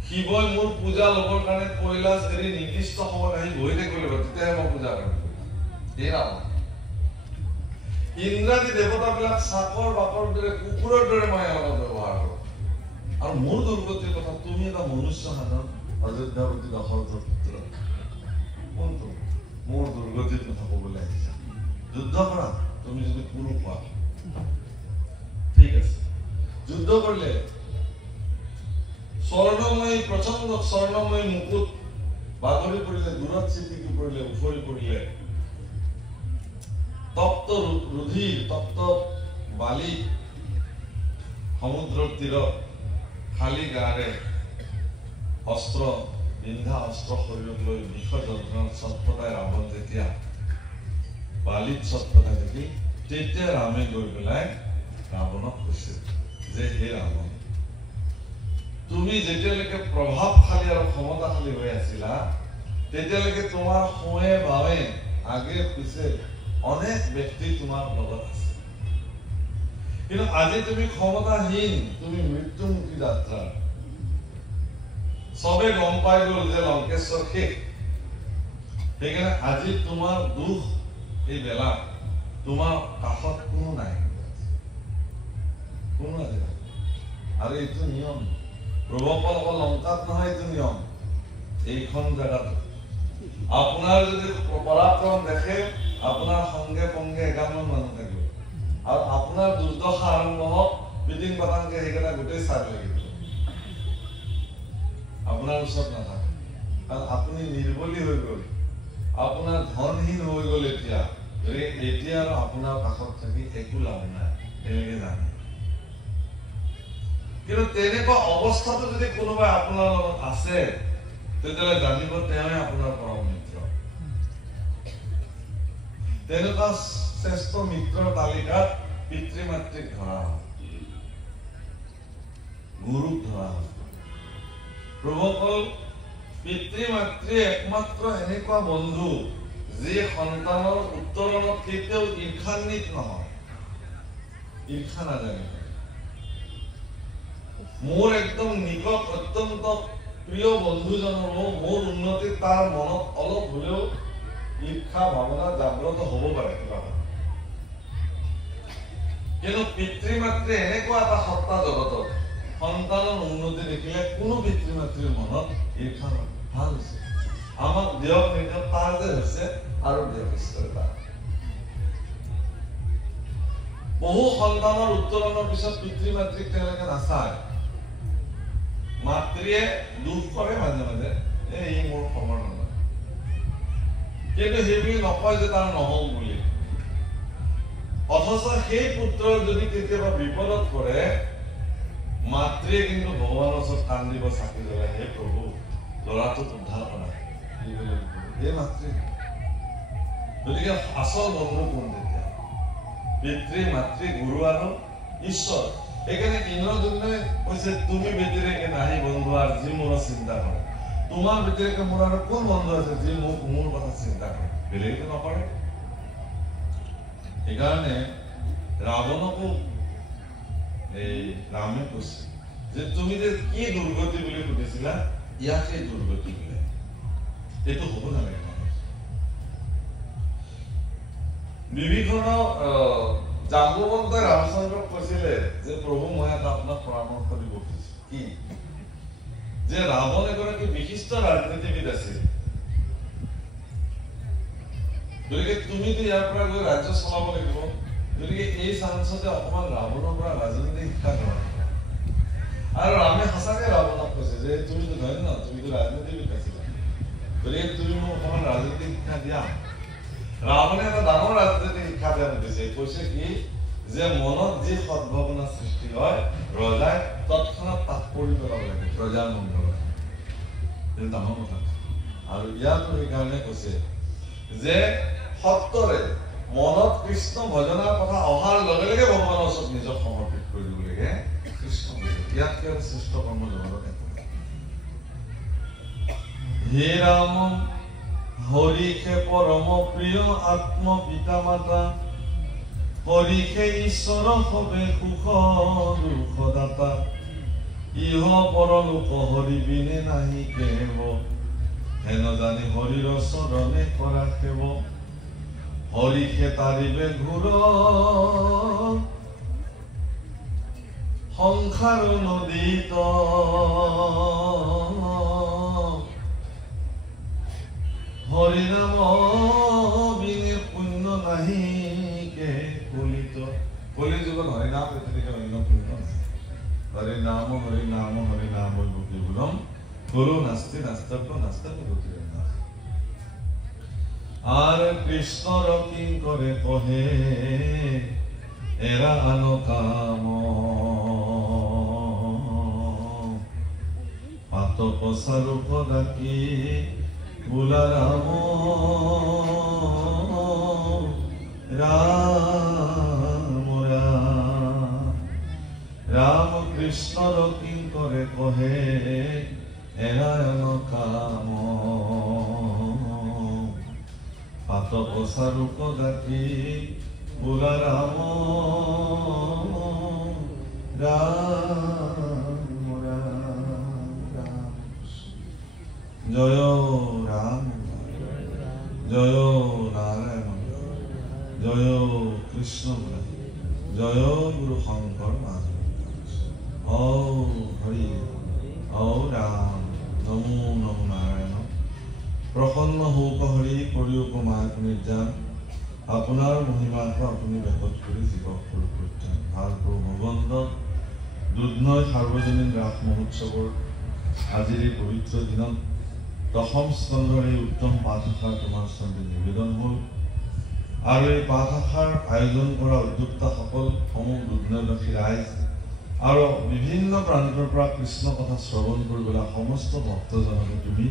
শিৱই মোৰ পূজা ল'বৰ কাৰণে কৈলাশ এৰি নিৰ্দিষ্ট সময়ত আহি বহি থাকিব লাগিব, তেতিয়াহে মই পূজা কৰিম। এই ৰাৱণ। ইন্দ্ৰাদি দেৱতাবিলাক চাকৰ বাকৰ দৰে, কুকুৰৰ দৰে মই অলপ ব্যৱহাৰ কৰোঁ। আৰু মোৰ দুৰ্গতিৰ কথা, তুমি এটা মনুষ্য সাধাৰণ অযোধ্যাপতি দশৰথৰ পুত্ৰ, কোনটো মোৰ দুৰ্গতিৰ কথা ক'বলৈ আহিছা? যুদ্ধ কৰা, তুমি যদি পুৰুষ হোৱা ঠিক আছে, যুদ্ধ কৰিলে স্বৰ্ণময়ী, প্ৰচণ্ড স্বৰ্ণময়ী মুকুট বাগৰি পৰিলে, দূৰত চিটিকি পৰিলে, উফৰি পৰিলে, তপ্ত ৰুধিৰ, তপ্ত বালি, সমুদ্ৰৰ তীৰত খালী গাৰে অস্ত্ৰ পিন্ধা, অস্ত্ৰ শৰীৰত লৈ বিষ যন্ত্ৰণাত ছটফটাই ৰাৱণ যেতিয়া বালিত ছটফটাই দেখি, তেতিয়া ৰামে গৈ পেলাই ৰাৱণক কৈছে যে হে ৰাৱণ, তুমি যেতিয়ালৈকে প্ৰভাৱশালী আৰু ক্ষমতাশালী হৈ আছিলা, তেতিয়ালৈকে তোমাৰ সোঁৱে বাৱে আগে পিছে অনেক ব্যক্তি তোমাৰ লগত আছে। কিন্তু আজি তুমি ক্ষমতাহীন, তুমি মৃত্যুমুখী যাত্ৰা। চবে গম পাই গ'ল যে লংকেশ্বৰ শেষ। সেইকাৰণে আজি তোমাৰ দুখ এই বেলা, তোমাৰ কাষত কোনো নাই, কোনো আজি নাই। আৰু এইটো নিয়ম প্ৰভুসকল, অকল লংকাত নহয়, এইটো নিয়ম এইখন জেগাত। আপোনাৰ যদি পৰাক্ৰম দেখে, আপোনাৰ সংগে পংগে এগালমান মানুহ থাকিব। আৰু আপোনাৰ দুৰ্দশা আৰম্ভ হওক, পিটিং পাটাংকে সেইকেইটা গোটেই চাই লাগিব, আপোনাৰ ওচৰত নাথাকে। কাৰণ আপুনি নিৰ্বলী হৈ গ'ল, আপোনাৰ ধনহীন হৈ গ'ল। এতিয়া আৰু আপোনাৰ কাষত থাকি একো লাভ নাই, তেনেকে জানে। কিন্তু তেনেকুৱা অৱস্থাটো যদি কোনোবাই আপোনাৰ লগত আছে, তেতিয়াহ'লে জানিব তেওঁৱে আপোনাৰ পৰম মিত্ৰ। তেনেকুৱা শ্ৰেষ্ঠ মিত্ৰৰ তালিকাত পিতৃ মাতৃক ধৰা হয়, গুৰুক ধৰা হয়। প্ৰভুসকল, পিতৃ মাতৃ একমাত্ৰ এনেকুৱা বন্ধু যি সন্তানৰ উত্তৰণত কেতিয়াও ঈৰ্ষান্বিত নহয়, ঈৰ্ষা নাজানে। মোৰ একদম নিকট অত্যন্ত প্ৰিয় বন্ধুজনৰো মোৰ উন্নতিত তাৰ মনত অলপ হলেও ঈৰ্ষা ভাৱনা জাগ্ৰত হ'ব পাৰে কিবা। কিন্তু পিতৃ মাতৃ এনেকুৱা এটা সত্তা জগতত, সন্তানৰ উন্নতি দেখিলে কোনো পিতৃ মাতৃৰ মনত ঈৰ্ষা নহয়। ভাল হৈছে, আমাক দিয়ক নিদিয়ক, তাৰ যে হৈছে আৰু দিয়ক ঈশ্বৰে তাৰ। বহু সন্তানৰ উত্তৰণৰ পিছত পিতৃ মাতৃক তেওঁলোকে নাচায়। মাতৃয়ে দুখ কৰে মাজে মাজে, এই মোৰ খবৰ নহয়, কিন্তু সেইবুলি নকয় যে তাৰ নহল বুলি। অথচ সেই পুত্ৰৰ যদি কেতিয়াবা বিপদত পৰে, মাতৃয়ে কিন্তু ভগৱানৰ ওচৰত কান্দিব, চাকি জ্বলাই, হে প্ৰভু ল'ৰাটোক উদ্ধাৰ কৰা, এই মাতৃ। গতিকে আচল বন্ধু কোন? তেতিয়া পিতৃ, মাতৃ, গুৰু আৰু ঈশ্বৰ এখানে ইন্দ্ৰজনে কৈছে তুমি ব্যতিৰেকে নাহি বন্ধু আৰ যি মোৰ চিন্তা কৰে তোমাৰ ব্যতিৰেকে মোৰ আৰু কোন বন্ধু আছে যি মোক মোৰ কথা চিন্তা কৰে বেলেগে নকৰে সেইকাৰণে ৰাৱণকো এই ৰামে কৈছে যে তুমি যে কি দুৰ্গতি বুলি সুধিছিলা ইয়াকে দুৰ্গতি বোলে এইটো হ'ব নালাগে বিভীষণ জাম্বুবন্ত ৰামচন্দ্ৰক কৈছিলে যে প্ৰভু মই এটা আপোনাক পৰামৰ্শ দিব খুজিছো কি যে ৰাৱণ এগৰাকী বিশিষ্ট ৰাজনীতিবিদ আছিল গতিকে তুমিতো ইয়াৰ পৰা গৈ ৰাজ্য চলাব লাগিব গতিকে এই চান্সতে অকমান ৰাৱণৰ পৰা ৰাজনীতি শিক্ষা গ্ৰহণ কৰা আৰু ৰামে সঁচাকে ৰাৱণক কৈছে যে তুমিতো ধন্য তুমিতো ৰাজনীতিবিদ আছিলা গতিকে তুমি মোক অকমান ৰাজনীতি শিক্ষা দিয়া ৰাৱণে এটা ডাঙৰ ৰাজনীতিক শিক্ষা তেওঁ দিছে কৈছে কি যে মনত যি সদ্ভাৱনা সৃষ্টি হয় ৰজাই তৎক্ষণাত তাক কৰি পেলাব লাগে প্ৰজাৰ মংগলৰ এইটো ডাঙৰ কথা আৰু ইয়াতো সেইকাৰণে কৈছে যে সত্তৰে মনত কৃষ্ণ ভজনাৰ কথা অহাৰ লগে লগে ভগৱানৰ ওচৰত নিজক সমৰ্পিত কৰি দিব লাগে কৃষ্ণ ইয়াতকে আৰু শ্ৰেষ্ঠ কৰ্ম জগতত একো নাই হে ৰাম হৰিষে পৰম প্ৰিয় আত্ম পিতা মাতা হৰিষে ঈশ্বৰ হবে সুখ দুখ দাতা ইহ পৰলোক হৰি বিনে নাহি কেব হেন জানি হৰিৰ চৰণে কৰা সেৱ হৰিষে তাৰিবে ঘূৰ সংসাৰ নদীত হৰি নাম বিনে পুণ্য নাহি কে কলিত কলি যুগত হৰি নাম পৃথিৱীতে অন্য পুণ্য হৰি নাম বুকি বুলম গুৰু নাস্তি নাস্তব্য নাস্তব্য গতিৰে আর কৃষ্ণর কি করে কহে এরা আনো কাম পাত পসারু ডাকি বুলা রাম রাম রাম কৃষ্ণর কি করে কহে এরা আনো কাম পাত পসারু ডাকি বুলা রাম রাম রাম জয় রাম জয় নারায়ণ জয় কৃষ্ণ জয় গুরু শঙ্কর মাধব ও হরি ও রাম নমো নমো নারায়ণ প্ৰসন্ন হৌক হৰি কৰিওক মায়াক নিৰ্যান আপোনাৰ মহিমাক আপুনি ব্যাপক কৰি জীৱক পৰিত্ৰাণ ভাল প্ৰভু ভগৱন্ত দুধনৈ সাৰ্বজনীন ৰাস মহোৎসৱৰ আজিৰ এই পবিত্ৰ দিনত দশম স্কন্ধৰ এই উত্তম পাঠশাখাৰ তোমাৰ ওচৰতে নিবেদন হ'ল আৰু এই পাঠশাখাৰ আয়োজন কৰা উদ্যোক্তাসকল সমূহ দুধনৈবাসী ৰাইজ আৰু বিভিন্ন প্ৰান্তৰ পৰা কৃষ্ণ কথা শ্ৰৱণ কৰিবলৈ সমস্ত ভক্তজনকে তুমি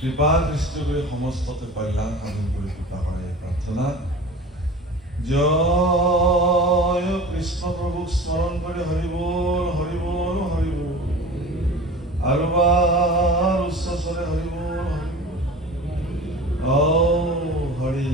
কৃপা দৃষ্টি কৰি সমস্তকে কল্যাণ সাধন কৰি কৃপা কৰে প্ৰাৰ্থনা জয় কৃষ্ণ প্ৰভুক স্মৰণ কৰি হৰি বল হৰি বল হৰি বল আৰু বাৰ উচ্চ স্বৰে হৰি বল হৰি বল ও হৰি